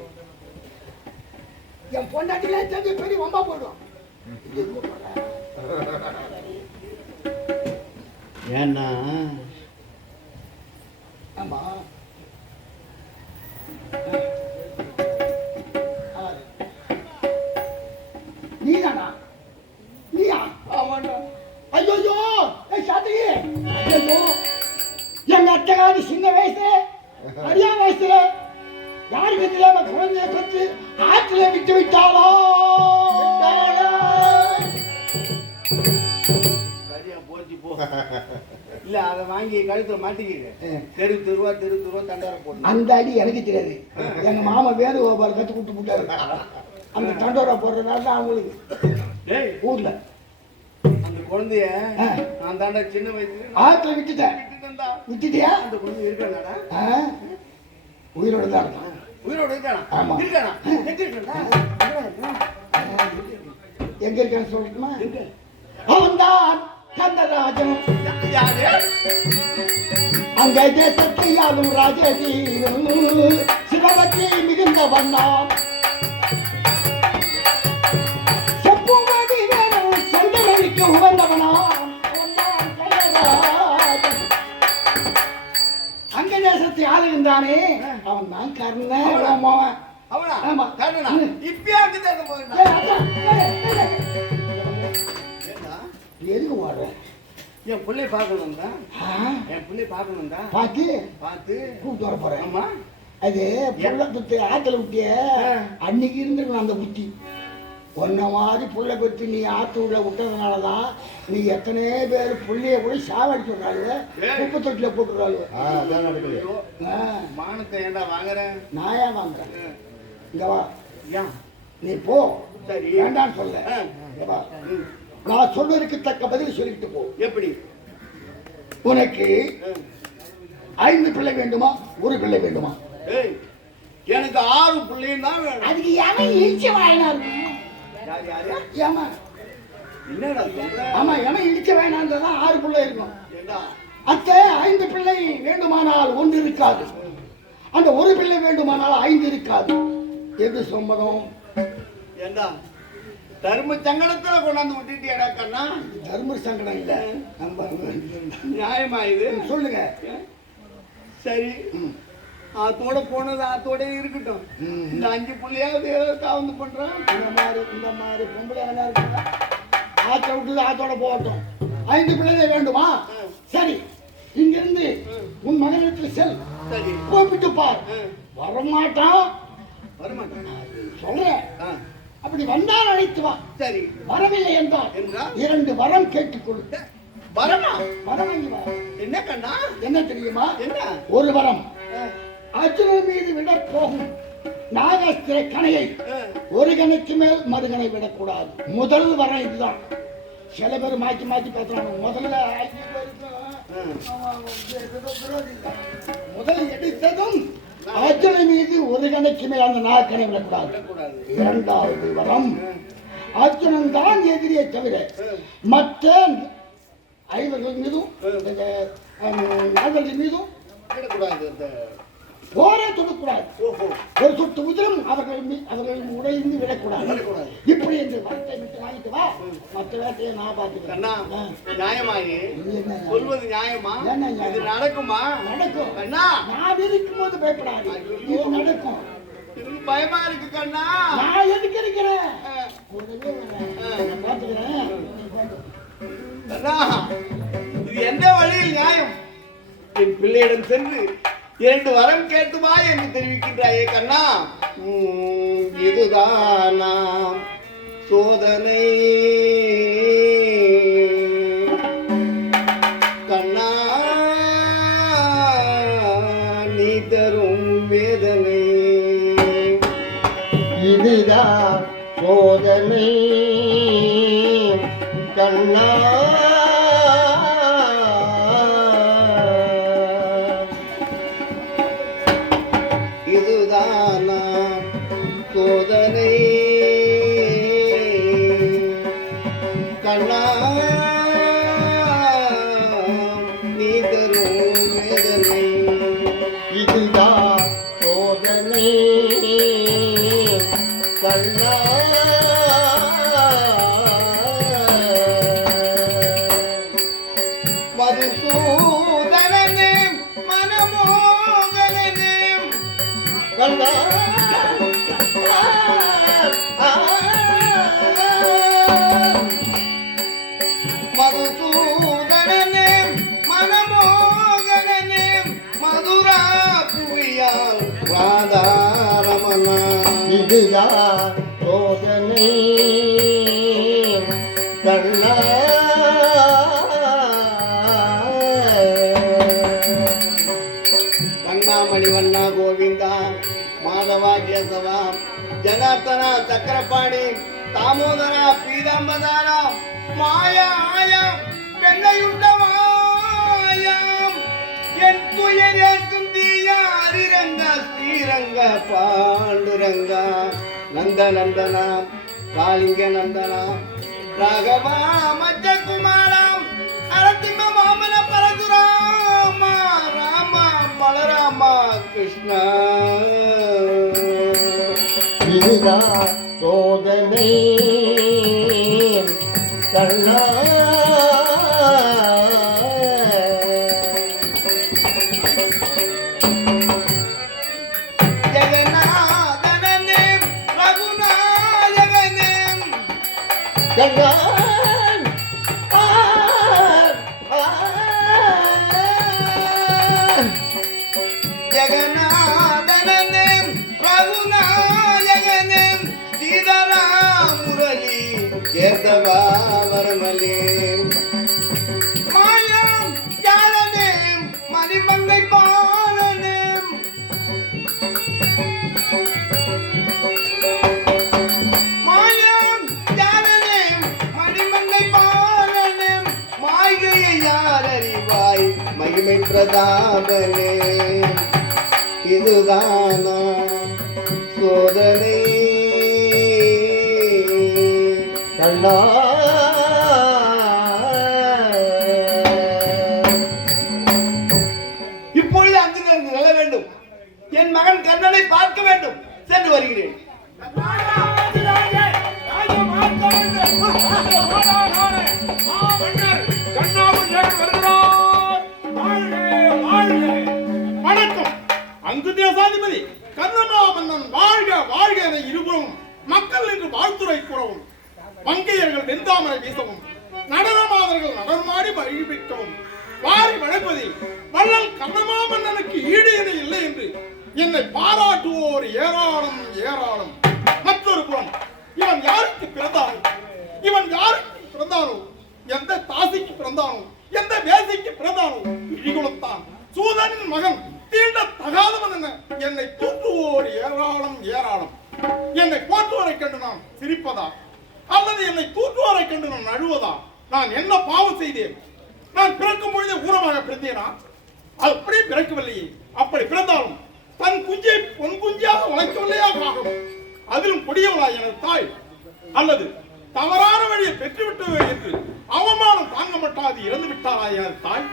என் பொண்டாட்டிலே தெரிஞ்சு பெரிய வம்பா போடுவோம். ஏன்னா ஆமா, நீதானா? நீயா? ஐயோ சாத்திரி, ஐயோ எங்க அத்தைகாரி சின்ன வயசுல அரியா வயசுல யாருக்கு தெரியாம குழந்தைய பெற்று ஆற்றில விட்டு விட்டாளோ? சரியா போச்சு போ. இல்ல அதை வாங்கி கழுத்துல மாட்டிக்க. தெரு தெருவா தண்டார போடணும். அந்த அடி எனக்கு தெரியாது. எங்க மாமா வேறு கோபால் கத்து கூட்டு போட்டாரு. அந்த தண்டோரா போடுறதுனால தான் அவங்களுக்கு ஊர்ல அந்த குழந்தைய நான் தாண்டா சின்ன வயசுல ஆத்துல விட்டுட்டியா? அந்த குழந்தை இருக்கானாடா? உயிரோட தான் இருக்கான். உயிரோட இருக்கானா? ஆமா. இருக்கானா? எங்க இருக்கான்னு சொல்லட்டுமா? அவன் தான் கந்தராஜன். அங்க தேசத்தை யாரும் ராஜதீரம் சிவபக்தி மிகுந்த வண்ணான். செப்புமதி வேணும் சந்தமணிக்கு உகந்தவனான். அங்க தேசத்தை ஆளுகின்றானே அவன் தான் கர்ணன். அவனா? ஆமா. கர்ணனா? இப்பயே அங்க தேசம் போயிட்டான். எதுக்கு ஓடுற? என் பிள்ளைய பார்க்கணும்டா. என் பிள்ளைய பார்க்கணும்டா. பார்த்து கூப்பிட்டு வர போறேன். ஆமா. அது புள்ள பெற்று ஆத்துல விட்டிய அன்னைக்கு இருந்திருக்கணும் அந்த புத்தி. ஒன்ன மாதிரி புள்ள பெற்று நீ ஆத்து உள்ள விட்டதுனாலதான் நீ எத்தனை பேர் புள்ளைய கூட சாவடிச்சு விடுறாளுவ, குப்பை தொட்டில போட்டுறாளுவ. மானத்தை ஏன்டா வாங்குறேன்? நான் ஏன் வாங்குறேன்? இங்க வா. நீ போ. சரி வேண்டான்னு சொல்ல. நான் சொல்வதற்கு தக்க பதில் சொல்லிட்டு போ. எப்படி? உனக்கு 5 பிள்ளை வேண்டுமா, ஒரு பிள்ளை வேண்டுமா? எனக்கு 6 பிள்ளையும் தான் வேணும். அதுக்கு எவன் இழிச்ச வாயினா இருக்கும்? ஏமா என்னடா சொல்ற? ஆமா, எவன் இழிச்ச வாயினா இருந்தாதான் 6 பிள்ளை இருக்கும். அத்தை 5 பிள்ளை வேண்டுமானால் 1 இருக்காது, அந்த ஒரு பிள்ளை வேண்டுமானால் 5 இருக்காது. எது சம்மதம்? ஏண்டா தர்ம சங்கடத்துல கொண்டாந்து விட்டுட்டியடா கண்ணா. தர்ம சங்கடம் இல்ல, நம்ம நியாயமா இது? சொல்லுங்க. சரி, ஆத்தோட போனது ஆத்தோட இருக்கட்டும். இந்த 5 பிள்ளையாவது ஏதாவது காவந்து பண்றான். இந்த மாதிரி பொம்பளை என்ன இருக்குங்க? ஆத்த விட்டு ஆத்தோட போகட்டும். 5 பிள்ளைகள் வேண்டுமா? சரி, இங்கிருந்து உன் மகனிடத்தில் செல். சரி, கூப்பிட்டு பார். வரமாட்டான் சொல்றேன். அப்படி வந்தால் அழைத்து வா. சரி, வரவில்லை என்றால் 2 வரம் கேட்டுக்கொள். வரமா? வரம் வா. என்ன கண்ணா? என்ன தெரியுமா? என்ன? ஒரு வரம், அர்ஜுனன் மீது விட போகும் நாகாஸ்திர கணையை ஒரு கணைக்கு மேல் மறுகணை விடக்கூடாது. முதல் வரம் இதுதான். சில பேர் மாற்றி மாற்றி பேசுறாங்க. முதல்ல முதல் எடுத்ததும் அர்ஜுனன் மீது ஒரு கணைக்கு மேல் அந்த நாகக்கணை விடக்கூடாது. 2வது வரம், அர்ஜுனன் தான் எதிரியை தவிர மற்ற 5 மீதும் நாகர்கள் மீதும் போரே தொடக்கூடாது. ஒரு சொட்டு உதிரம் அவர்கள் உடையிருந்து விடக்கூடாது. இப்படி என்று வரத்தை விட்டு வாங்கிட்டு வா. மற்ற வேட்டையை நான் பார்த்துக்கிறேன். நியாயமாயி சொல்வது நியாயமா? இது நடக்குமா? நடக்கும். கண்ணா, நான் இருக்கும் போது பயப்படாது, இது நடக்கும். எனக்கு பயமா இருக்கு கண்ணா. நான் எதுக்கு இருக்கிறேன்? பார்த்துக்கிறேன். கண்ணா, இது எந்த வழியில் நியாயம்? என் பிள்ளையிடம் சென்று 2 வரம் கேட்டுமா என்று தெரிவிக்கின்றாயே கண்ணா. இதுதானா சோதனை கண்ணா, நீ தரும் வேதனை. இதுதான் சோதனை கண்ணா, இதுதானா சோதனை கண்ணா, நீ தரும் வேதனை. இதுதான் சோதனை கண்ணா, மதுசூதனனே மனமோகனனே கண்ணா, மதுசூதனனே மனமோகனனே மதுரா புவியால் ராதாரமணா. இதுதான் சோதனை கண்ணா, மாதவா கேசவா ஜனார்த்தனா சக்கரபாணி தாமோதரா பீதாம்பதாரா மாயா ஆயா பெண்ணையுண்டவாயாம் என் துயரேற்கும் தீயா ஹரிரங்க ஸ்ரீரங்க பாண்டுரங்கா நந்த நந்தனா காளிங்க நந்தனா ராகவா மஜ்ஜ குமாரம் அரசிம்ம வாமன பரசுராமா ராமா பலராமா கிருஷ்ணா இதுதான் சோதனை கண்ணா ஜெகநாதனே ரகுநாயகனே கண்ணா ஜெகநாதனே ரகுநாயகனே சீதாராம் முரளி கேசவா வரமலே மாயம் ஜாலனே மணிமங்கை பாலனே மாயம் ஜாலனே மணிமங்கை பாலனே மாய்கையை யார் அறிவாய் மகிமை பிரதாபனே இதுதானா சோதனை கண்ணா இப்பொழுது அங்கு செல்ல வேண்டும் என் மகன் கண்ணனை பார்க்க வேண்டும் சென்று வருகிறேன் வணக்கம். அங்கு தேசாதிபதி கர்ணமாமன்னன் வாழ்க வாழ்க என இருபுறம் மக்கள் என்று வாழ்த்துரை கூறவும், மங்கையர்கள் வெந்தாமரை வீசவும், நடனமாதர்கள் நடனமாடி மகிழ்விக்கவும், வாரி வழங்குவதில் வள்ளல் கர்ணமாமன்னனுக்கு ஈடு இணை இல்லை என்று என்னை பாராட்டுவோர் ஏராளம் ஏராளம். மற்றொரு புறம் இவன் யாருக்கு பிறந்தானோ, இவன் யாருக்கு பிறந்தானோ, எந்த தாசிக்கு பிறந்தானோ, எந்த வேசிக்கு பிறந்தானோ, இழிகுலத்தான் சூதனின் மகன் தீண்ட தகாதவன் என என்னை தூற்றுவோர் ஏராளம் ஏராளம். என்னை போற்றுவரை கண்டு நான் சிரிப்பதா, அல்லது என்னை தூற்றுவரை கண்டு நான் அழுவதா? நான் என்ன பாவம் செய்தேன்? நான் பிறக்கும் பொழுதே ஊரமாக பிறந்தேனா? அப்படி பிறக்கவில்லையே. அப்படி பிறந்தாலும் தன் குஞ்சை பொன் குஞ்சாக வளர்க்கவில்லையா காகம்? அதிலும் கொடியவளா எனது தாய்? அல்லது தவறான வழியை பெற்றுவிட்டது என்று அவமானம் தாங்க மாட்டாது இறந்து விட்டாரா எனது தாய்?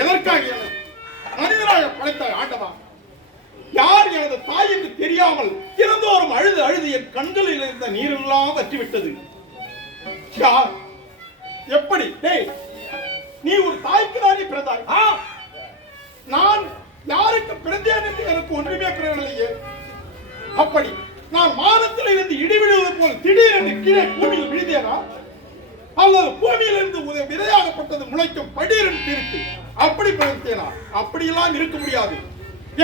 எதற்காக எனது மனிதராக படைத்தாய் ஆண்டவா? யார் எனது தாய் என்று தெரியாமல் தினந்தோறும் அழுது அழுது என் கண்களில் இருந்த நீரெல்லாம் வற்றிவிட்டது. யார்? எப்படி? நீ ஒரு தாய்க்கு தானே பிறந்தாய். நான் யாருக்கு பிறந்தேன் என்று எனக்கு ஒன்றுமே பிறவில்லையே. அப்படி நான் வானத்தில் இருந்து இடி விழுவது போல் திடீரென்று கீழே பூமியில் விழுந்தேனா? அல்லது பூமியில் இருந்து விதையாகப்பட்டது முளைக்கும் படீரென்று திருட்டு அப்படி பிறந்தேனா? அப்படியெல்லாம் இருக்க முடியாது.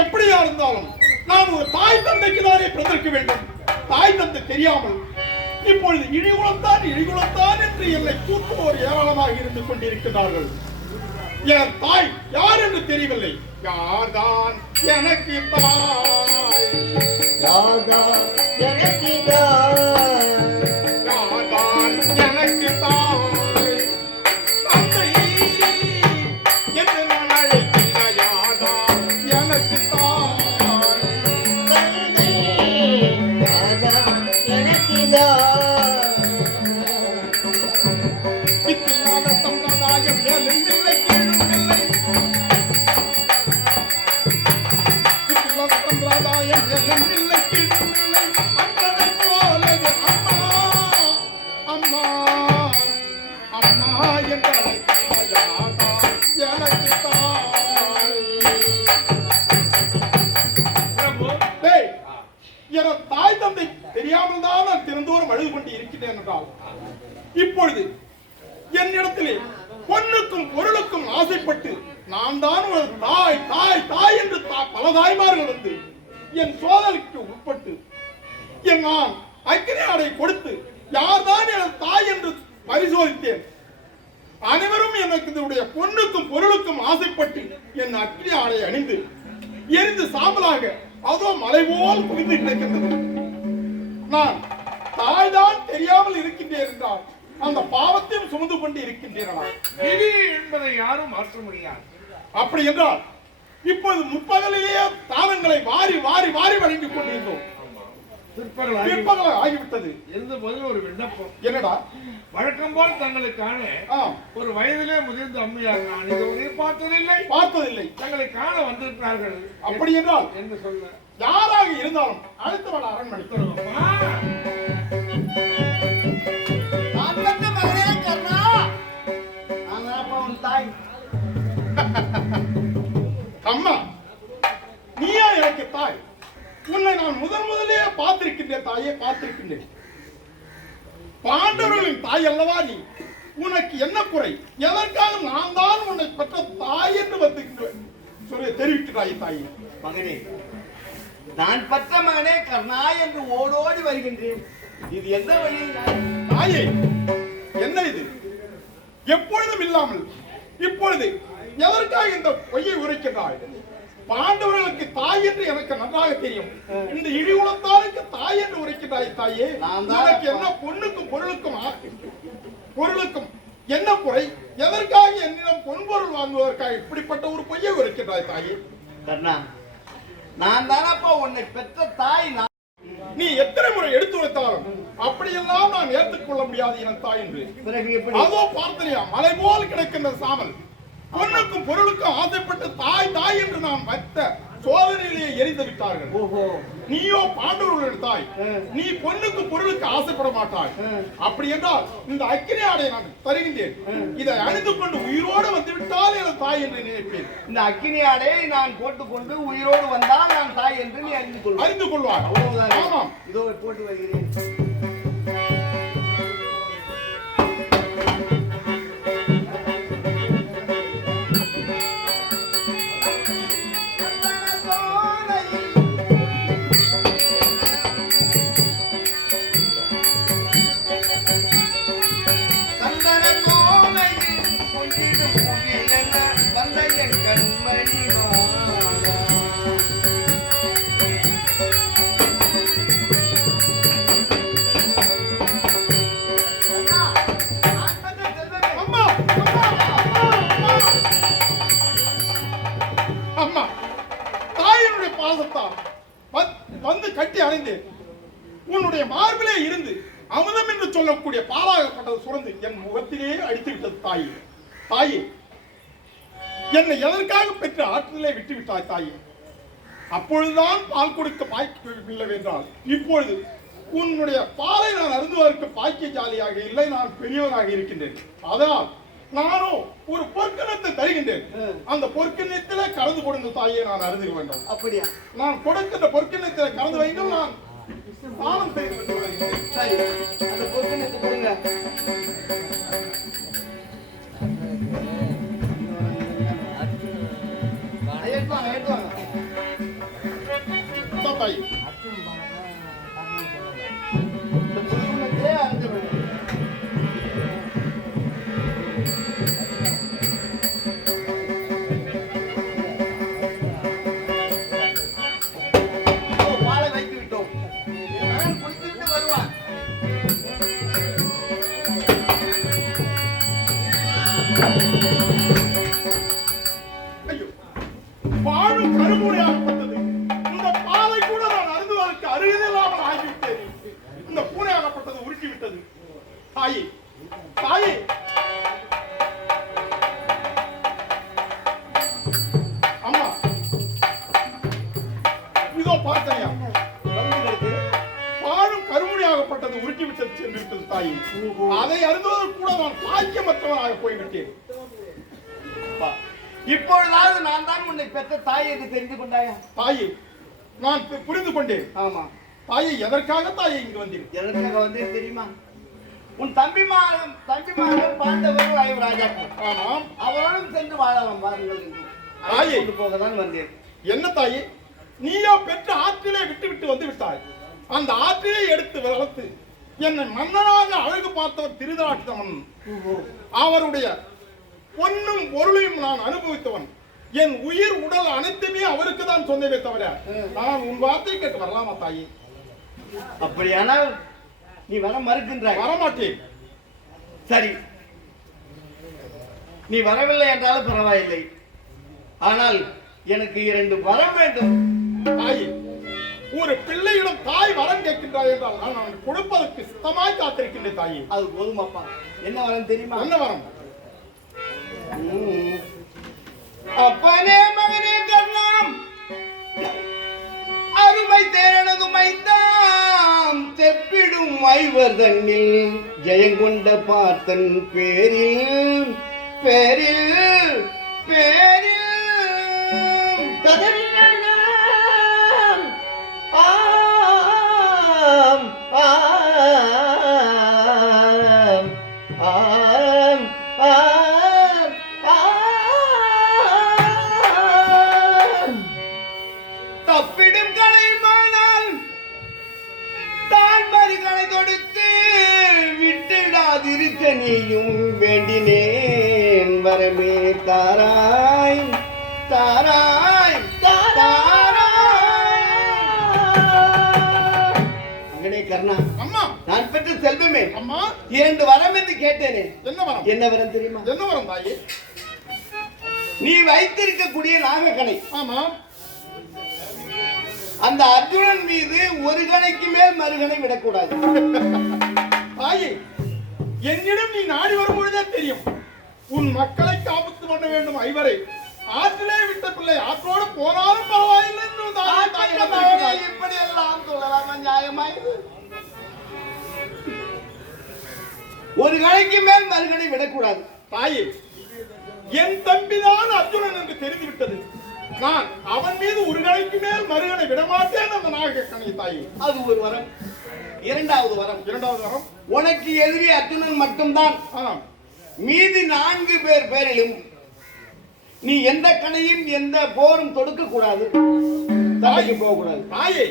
எப்படியா இருந்தாலும் நான் ஒரு தாய் தந்தைக்கு தானே பிறந்திருக்க வேண்டும். தாய் தந்தை தெரியாமல் இப்பொழுது இழிகுலத்தான் என்று என்னை தூற்றுவோர் ஏராளமாக இருந்து கொண்டிருக்கிறார்கள். என் தாய் யார் என்று தெரியவில்லை. யார்தான் எனக்கு தாய்? யார்தான் எனக்கு தாய்? யார்தான் எனக்கு தாய்? தந்தை என்று நான் அழைக்கிற யார்தான் எனக்கு தாய்? யார்தான் எனக்கு தாய்? இத்தில்லாத சம்பிரதாயம் மேலும் இல்லை கீழும் இல்லை. இத்தில்லாத சம்பிரதாயம் மேலும் இல்லை கீழும் இல்லை. அன்றதை போலவே அம்மா அம்மா அம்மா என்று அழைக்கிற யார்தான் எனக்கு தாய்? டேய், எனது தாய் தந்தை தெரியாமல் தான் நான் தினந்தோறும் அழுது கொண்டு இருக்கிறேன் என்றால், இப்பொழுது என்னிடத்திலே பொன்னுக்கும் பொருளுக்கும் ஆசைப்பட்டு நான் தான் ஒரு தாய் தாய் தாய் என்று பல தாய்மார்கள் வந்து என் சோதனைக்கு உட்பட்டு என் நான் அக்கினி ஆடை கொடுத்து யார்தான் எனது தாய் என்று பரிசோதித்தேன். அனைவரும் எனக்கு இதனுடைய பொன்னுக்கும் பொருளுக்கும் ஆசைப்பட்டு என் அக்கினி ஆடை அணிந்து எரிந்து சாம்பலாக அதோ மலை போல் குவிந்து கிடக்கின்றது. நான் தாய்தான் தெரியாமல் இருக்கின்றேன் என்றால் அந்த பாவத்தையும் சுமந்து கொண்டு இருக்கின்றேனா? விதி என்பதை யாரும் மாற்ற முடியாது. அப்படி என்றால் இப்போது முற்பகலிலேயே தானங்களை வாரி வாரி வாரி வழங்கிக் கொண்டிருந்தோம். பிற்பகல் ஆகிவிட்டது. இருந்தபோது ஒரு விண்ணப்பம். என்னடா? வழக்கம் போல் தங்களுக்கான ஒரு வயதிலே முதிர்ந்த அம்மையார் நான் இதுவரை பார்த்ததில்லை. தங்களை காண வந்திருக்கிறார்கள். அப்படி என்றால் என்று சொல்ல யாராக இருந்தாலும் அடுத்தவன் அரண்மனை தாய். அம்மா, நீயா எனக்கு தாய்? உன்னை நான் முதலே பார்த்திருக்கின்றேன் தாயே, பார்த்திருக்கின்றேன். பாண்டவர்களின் தாய் அல்லவா நீ? உனக்கு என்ன குறை? எதற்காக நான் தான் உன்னை பெற்ற தாய் என்று வந்து தெரிவிக்கிறாய் தாயே? மகனே, நான் பெற்ற மகனே கர்ணா என்று ஓடோடி வருகின்றேன். இது என்ன வழி? தாயே, என்ன இது? எப்பொழுதும் இல்லாமல் இப்பொழுது எதற்காக இந்த பொய்யை உரைக்கின்றாய்? பாண்டவர்களுக்கு தாய் என்று எனக்கு நன்றாக தெரியும். இந்த இழிகுலத்தாருக்கு தாய் என்று உரைக்கின்றாய் தாயே. உனக்கு என்ன பொண்ணுக்கும் பொருளுக்கும் என்ன குறை? எதற்காக என்னிடம் பொன்பொருள் வாங்குவதற்காக இப்படிப்பட்ட ஒரு பொய்யை உரைக்கின்றாய் தாயே? கர்ணா, நான் தானப்பா உன்னை பெற்ற தாய். நீ எத்தனை முறை எடுத்து வைத்தாலும் அப்படியெல்லாம் நான் ஏற்றுக்கொள்ள முடியாது என தாய் என்று. அதோ பார்த்தனையா, மலை போல் கிடக்கின்ற சாமல் பொண்ணுக்கும் பொருளுக்கும் ஆசைப்பட்டு தாய் என்று நான் வைத்த சோதனையிலேயே எரிந்து விட்டார்கள். நீயோ பாண்டவர்களுடைய தாய், நீ பொண்ணுக்கு பொருளுக்கு ஆசைப்பட மாட்டாய். அப்படி என்றால் இந்த அக்கினி ஆடை நான் தருகின்றேன். இதை அணிந்து கொண்டு உயிரோடு வந்து விட்டால் என தாய் என்று நினைப்பேன். இந்த அக்கினி ஆடையை நான் போட்டுக்கொண்டு உயிரோடு வந்தால் நான் தாய் என்று நீ அறிந்து கொள்வார். ஆமாம், இதோ போட்டு வருகிறேன். அம்மா, தாயினுடைய பாசத்தால் வந்து கட்டி அணைந்து உன்னுடைய மார்பிலே இருந்து அமுதம் என்று சொல்லக்கூடிய பாலாகப்பட்டது சுரந்து என் முகத்திலே அடித்து விட்டது தாயே. தாயே, என்னை எதற்காக பெற்று ஆற்றிலே விட்டு விட்டாய் தாயே? அப்பொழுதுதான் பால் கொடுக்க பாய்க்கவில்லை என்றால் இப்பொழுது உன்னுடைய பாலை நான் அருந்துவதற்கு பாக்கியசாலியாக இல்லை, நான் பெரியவனாக இருக்கின்றேன். அதனால் நானும் ஒரு பொற்கிணத்தை தருகின்றேன். அந்த பொற்கிணத்திலே கலந்து கொடுங்க தாயே, நான் அருந்துக வேண்டும். அப்படியா? நான் கொடுக்கின்ற பொற்கிணத்திலே கலந்து வைங்கள், நான் ஸ்நானம் செய்து கொண்டு வருகிறேன். சரி, அந்த பொற்கிணத்தை கொடுங்க. தாய், பாலை வைத்து விட்டோம். நான் குளித்துட்டு வருவான். ஐயோ, பாலும் கருமுறையாகப்பட்டது. இந்த பாலை கூட நான் அருந்துவதற்கு அருகில்லாமல் ஆகிவிட்டேன். இந்த பூனையாகப்பட்டது உருட்டி விட்டது. தாயே, தாயே, அம்மா, இதோ பார்த்தனையா, பாலும் கருமுறையாகப்பட்டது உருட்டி விட்டது சென்று விட்டது தாயே. அதை அருந்துவதற்கு கூட நான் பாக்கியமற்றவனாக போய்விட்டேன். இப்பொழுதாவது நான் தான் உன்னை பெற்ற தாய் என்று தெரிந்து கொண்டாயா? தாயே, நான் புரிந்து கொண்டேன். ஆமா. தாயே, எதற்காக தாயே இங்கு வந்தீர்? எதற்காக வந்தேன் தெரியுமா? உன் தம்பிமாரும் பாண்டவர்கள் ஐவராஜாக்கள். ஆமாம், அவரோடும் சென்று வாழலாம் வாருங்கள் என்று தாயே போக தான் வந்தேன். என்ன தாயே, நீயோ பெற்ற ஆற்றிலே விட்டு வந்து விட்டாய். அந்த ஆற்றிலே எடுத்து வளர்த்து என்னை மன்னனாக அழகு பார்த்தவர் திருதராட்டிரமன். அவருடைய பொன்னும் பொருளையும் நான் அனுபவித்தவன். என் உயிர் உடல் அனைத்துமே அவருக்கு தான் சொந்தமே தவிர நான் உன் வார்த்தை கேட்டு வரலாமா தாயி? அப்படியானால் நீ வர மறுக்கின்றாய். வரமாட்டேன். சரி, நீ வரவில்லை என்றாலும் பரவாயில்லை. ஆனால் எனக்கு 2 வரம் வேண்டும். தாயி, ஒரு பிள்ளையிடம் தாய் வரம் கேட்கின்றாய் என்றால் நான் அவனுக்கு கொடுப்பதற்கு சித்தமாய் காத்திருக்கின்றேன் தாயி. அது போதுமாப்பா. என்ன வரம் தெரியுமா? என்ன வரம்? அப்பனே மகனே கர்ணம் அருமை தேரனது மைந்தாம் செப்பிடும் ஐவர் தன்னில் ஜெயங்கொண்ட பார்த்தன் பேரில் பேரில் பேரில் கதறினான் ஆம் ஆம் ஆம் ஆம் ஆம் தப்பிடும் கலைமானால் தான் மறுகளை தொடுத்து விட்டுடாதிருக்க நீயும் வேண்டினேன் வரமே தாராய் தாராய் தாராய். மகனே கர்ணா, அம்மா, நான் பெற்ற செல்வமே, அம்மா, 2 வரம் என்று கேட்டேனே. என்ன வரம்? என்ன வரம் தெரியுமா? என்ன வரம் தாயி? நீ வைத்திருக்கக்கூடிய நாகக்கணை, ஆமா, அந்த அர்ஜுனன் மீது ஒரு கணைக்கு மேல் மறுகணை விடக்கூடாது. தாயி, என்னிடம் நீ நாடி வரும் பொழுதே தெரியும் உன் மக்களை காப்பாற்ற பண்ண வேண்டும் ஐவரை. ஆற்றிலே விட்ட பிள்ளை ஆற்றோடு போனாலும் பரவாயில்லை என்று தாய் வந்திருக்கிறாய். இப்படி எல்லாம் சொல்லலாமா? நியாயமாயுது. ஒரு கணைக்கு மேல் மறுகணை விடக்கூடாது. தாயே, என் தம்பிதான் அர்ஜுனன் என்று தெரிந்து விட்டது. நான் அவன் மீது ஒரு கணைக்கு மேல் மறுகணை விடமாட்டேன் அந்த நாகக்கணை தாயே. அது ஒரு வரம். 2வது வரம். 2வது வரம், உனக்கு எதிரி அர்ஜுனன் மட்டும்தான். ஆம், மீதி 4 பேர் பேரிலும் நீ எந்த கணையும் எந்த போரும் தொடுக்க கூடாது. தாய்க்கு போக கூடாது. தாயே,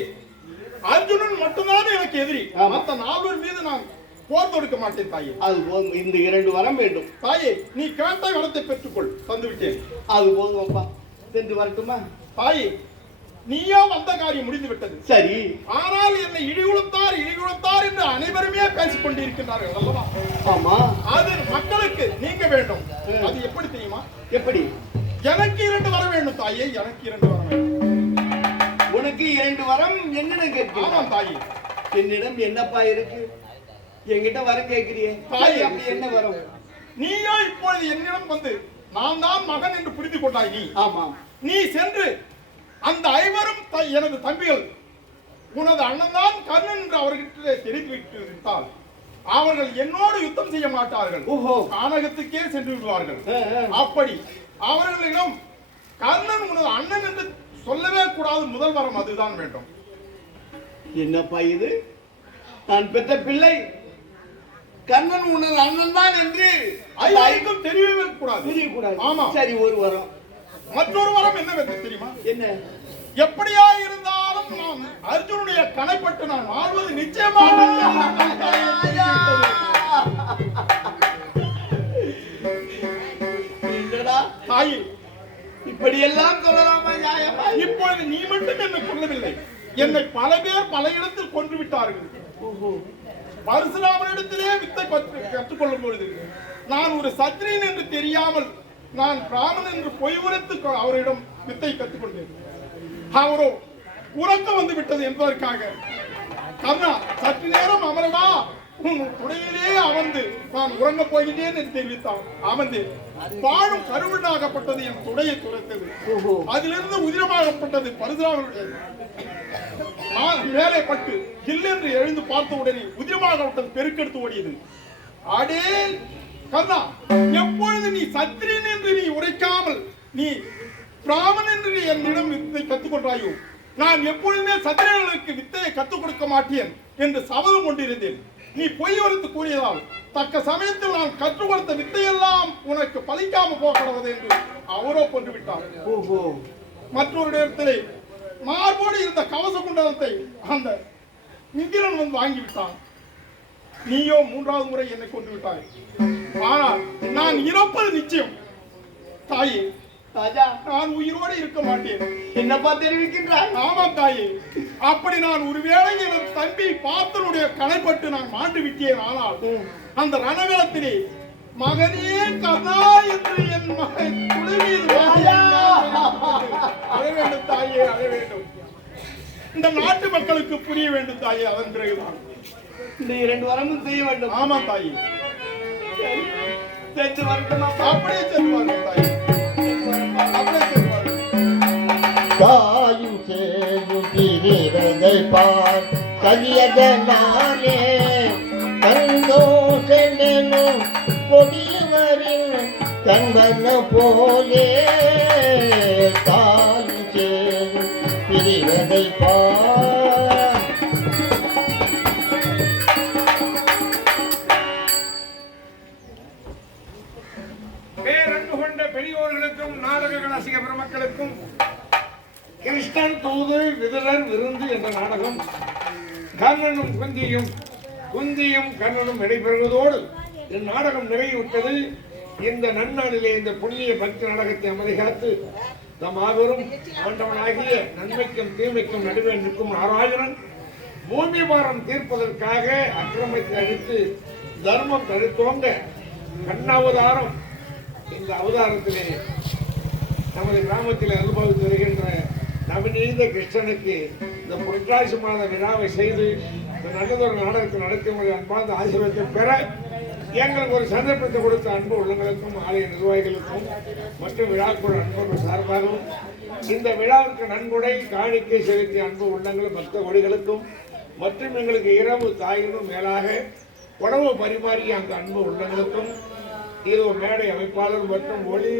அர்ஜுனன் மட்டும்தான் எனக்கு எதிரி. ஆமா. மற்ற 4 மீது நான் போர் தொடுக்க மாட்டேன் தாயே. அது போதும். இந்த 2 வரம் வேண்டும். தாயே, நீ கேட்ட வரத்தை பெற்றுக்கொள், தந்துவிட்டேன். அது போதும் அப்பா. சென்று வரட்டுமா? தாயே, நீயோ வந்த காரியம் முடிந்து விட்டது. சரி. ஆனால் என்னை இழிகுலத்தார் இழிகுலத்தார் என்று அனைவருமே பேசிக் கொண்டிருக்கின்றார்கள் அல்லவா? ஆமா. அது மக்களுக்கு நீங்க வேண்டும். அது எப்படி தெரியுமா? எப்படி? எனக்கு 2 வர வேண்டும் தாயே, எனக்கு 2 வர வேண்டும். உனக்கு 2 வரம் என்னன்னு கேட்கிறேன். ஆமாம் தாயே. என்னிடம் என்னப்பா இருக்கு? என்கிட்ட வரம் கேட்கிறியே தாய், அப்படி என்ன வரம்? நீயோ இப்பொழுது என்னிடம் வந்து நான் தான் மகன் என்று புரிந்து கொண்டாய். ஆமா. நீ சென்று அந்த ஐவரும் எனது தம்பிகள் உனது அண்ணன் தான் கர்ணன் என்று அவர்கிட்ட தெரிவித்து விட்டால் அவர்கள் என்னோடு யுத்தம் செய்ய மாட்டார்கள். ஓஹோ. கானகத்துக்கே சென்று விடுவார்கள். அப்படி அவர்களிடம் கர்ணன் உனது அண்ணன் என்று சொல்லவே கூடாது. முதல் வரம் அதுதான் வேண்டும். என்னப்பா இது? நான் பெற்ற பிள்ளை கர்ணன் உனது அண்ணன் தான் என்று ஐவருக்கும் தெரியவே கூடாது. தெரியக்கூடாது. ஆமா. சரி, ஒரு வரம். மற்றொரு வரம் என்னவென்று தெரியுமா? என்ன? எப்படியா இருந்தாலும் நான் அர்ஜுனுடைய கணைப்பட்டு நான் வாழ்வது நிச்சயமாக. என்னடா தாயே, இப்படி எல்லாம் சொல்லலாமா? நியாயமா? இப்பொழுது நீ மட்டும் என்னை கொல்லவில்லை, என்னை பல பேர் பல இடத்தில் கொன்று விட்டார்கள். பரசுராமனிடத்திலே வித்தை கற்றுக்கொள்ளும் பொழுது நான் ஒரு சத்திரியன் என்று தெரியாமல் நான் பிராமணன் என்று பொய் உரைத்து அவரிடம் வித்தை கற்றுக்கொண்டேன். அவரோ உறக்கம் வந்து விட்டது என்பதற்காக, கர்ணா சற்று நேரம் அமரடா, உன் துணையிலே அமர்ந்து நான் உறங்கப் போகிறேன் என்று தெரிவித்தான். அமர்ந்து பாழும் கருவினாகப்பட்டது என் துடையை துரைத்தது. அதிலிருந்து உதிரமாகப்பட்டது பரசுராமனுடைய மேலே பட்டு ஜில்லென்று எழுந்து பார்த்த உடனே உதிரமாகப்பட்டது பெருக்கெடுத்து ஓடியது. அடே கர்ணா, எப்பொழுது நீ சத்திரியன் என்று நீ உரைக்காமல் நீ பிராமணன் என்று என்னிடம் வித்தை கற்றுக்கொண்டாயோ, நான் எப்பொழுதுமே சத்திரியர்களுக்கு வித்தையை கற்றுக் கொடுக்க மாட்டேன் என்று சபதம் கொண்டிருந்தேன். நீ பொய் உரைத்து கூறியதால் தக்க சமயத்தில் நான் கற்றுக் கொடுத்த வித்தையெல்லாம் உனக்கு பலிக்காம போகிறது என்று அவரோ கொண்டு விட்டார். மற்றொரு இடத்திலே மார்போடு இருந்த கவச குண்டலத்தை அந்த இந்திரன் வந்து வாங்கிவிட்டான். நீயோ 3வது முறை என்னை கொண்டு விட்டாய். ஆனால் நான் இறப்பது நிச்சயம். தாயே, ராஜா நான் உயிரோடு இருக்க மாட்டேன். என்னப்பா தெரிவிக்கின்றாய்? ஆமாம் தாயே, அப்படி நான் ஒருவேளை எனது தம்பி பார்த்தனுடைய களைப்பட்டு நான் மாண்டு விட்டேன். ஆனால் அந்த ரணகளத்திலே மகனே கதா என்று என் மகன் குழுவில் அழ வேண்டும் தாயே, அழ வேண்டும். இந்த நாட்டு மக்களுக்கு புரிய வேண்டும் தாயே. அதன் பிறகுதான் இந்த 2 வரமும் செய்ய வேண்டும். ஆமாம் தாயே. சென்று வரட்டுமா? அப்படியே செல்வார்கள் தாயே, அப்படியே செல்வார்கள். தாயும் சேயும் திரிவதை பார் கலியதனாலே கந்தோஷனும் கொடியவரின் கண்வன போலே தாயும் சேயும் திரிவதை பார். பேரன்பு கொண்ட பெரியோர்களுக்கும் நாடக ரசிக பெருமக்களுக்கும் கிருஷ்ணன் தூது விதுரர் விருந்து என்ற நாடகம் கர்ணனும் குந்தியும் குந்தியும் கர்ணனும் நடைபெறுவதோடு இந்நாடகம் நிறைவுற்றது. இந்த நன்னாளிலே இந்த புண்ணிய பக்தி நாடகத்தை அமைதிகாத்து நம் மாபெரும் ஆண்டவனாகிய நன்மைக்கும் தீமைக்கும் நடுவே நிற்கும் நாராயணன் பூமி பாரம் தீர்ப்பதற்காக அக்கிரமத்தை அழித்து தர்மம் தடுத்தோங்க கண்ணாவதாரம் இந்த அவதாரத்திலே நமது கிராமத்தில் அனுபவித்து வருகின்ற நவநீத கிருஷ்ணனுக்கு இந்த புரட்டாசி மாத விழாவை செய்து இந்த நல்லதொரு நாடகத்தை நடத்தும் அன்பார்ந்த ஆசீர்வாதத்தை பெற எங்களுக்கு ஒரு சந்தர்ப்பத்தை கொடுத்த அன்பு உள்ளங்களுக்கும் ஆலய நிர்வாகிகளுக்கும் மற்றும் விழாக்குழு அன்பர்கள் சார்பாகவும் இந்த விழாவிற்கு நன்கொடை காணிக்கை செலுத்திய அன்பு உள்ளங்களும் பக்த கொடிகளுக்கும் மற்றும் எங்களுக்கு இரவு தாயினும் மேலாக உணவு பரிமாறிய அந்த அன்பு உள்ளங்களுக்கும் இது மேடை அமைப்பாளர் மற்றும் ஒளி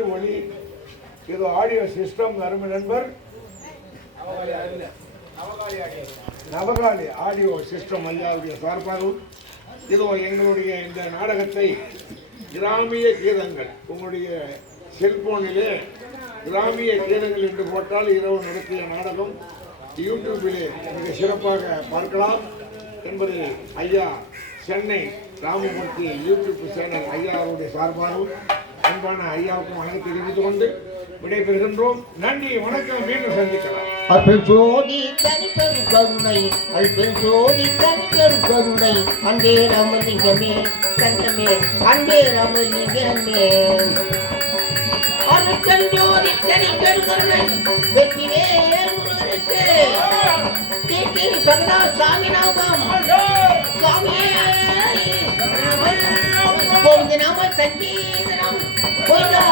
இது ஆடியோ சிஸ்டம் அருமை நண்பர் நவகாலி ஆடியோ சிஸ்டம் ஐயாவுடைய சார்பாகவும் இதோ எங்களுடைய இந்த நாடகத்தை கிராமிய கீதங்கள் உங்களுடைய செல்போனிலே கிராமிய கீதங்கள் என்று போட்டால் இரவு நடத்திய நாடகம் யூடியூபிலே மிக சிறப்பாக பார்க்கலாம் என்பது ஐயா சென்னை ராமமூர்த்தி யூடியூப் சேனல் ஐயா அவருடைய சார்பாகவும் அன்பான ஐயாவுக்கும் வணக்கம் தெரிவித்துக் கொண்டு விடைபெறுகின்றோம். நன்றி, வணக்கம். மீண்டும் சந்திக்கலாம். அல்பெரும் ஜோதி தனிப்பெரும் கருணை அல்பெரும் ஜோதி தனிப்பெரும் கருணை அன்பே ராமலிங்கமே தங்கமே அன்பே ராமலிங்கமே அருட்கள் ஜோதி தனிப்பெரும் கருணை வெற்றிவேல் முருகனுக்கு தீட்டி சகனா சாமிநாதம் சுவாமியே கோவிந்த நாம சங்கீதனம் கோவிந்தா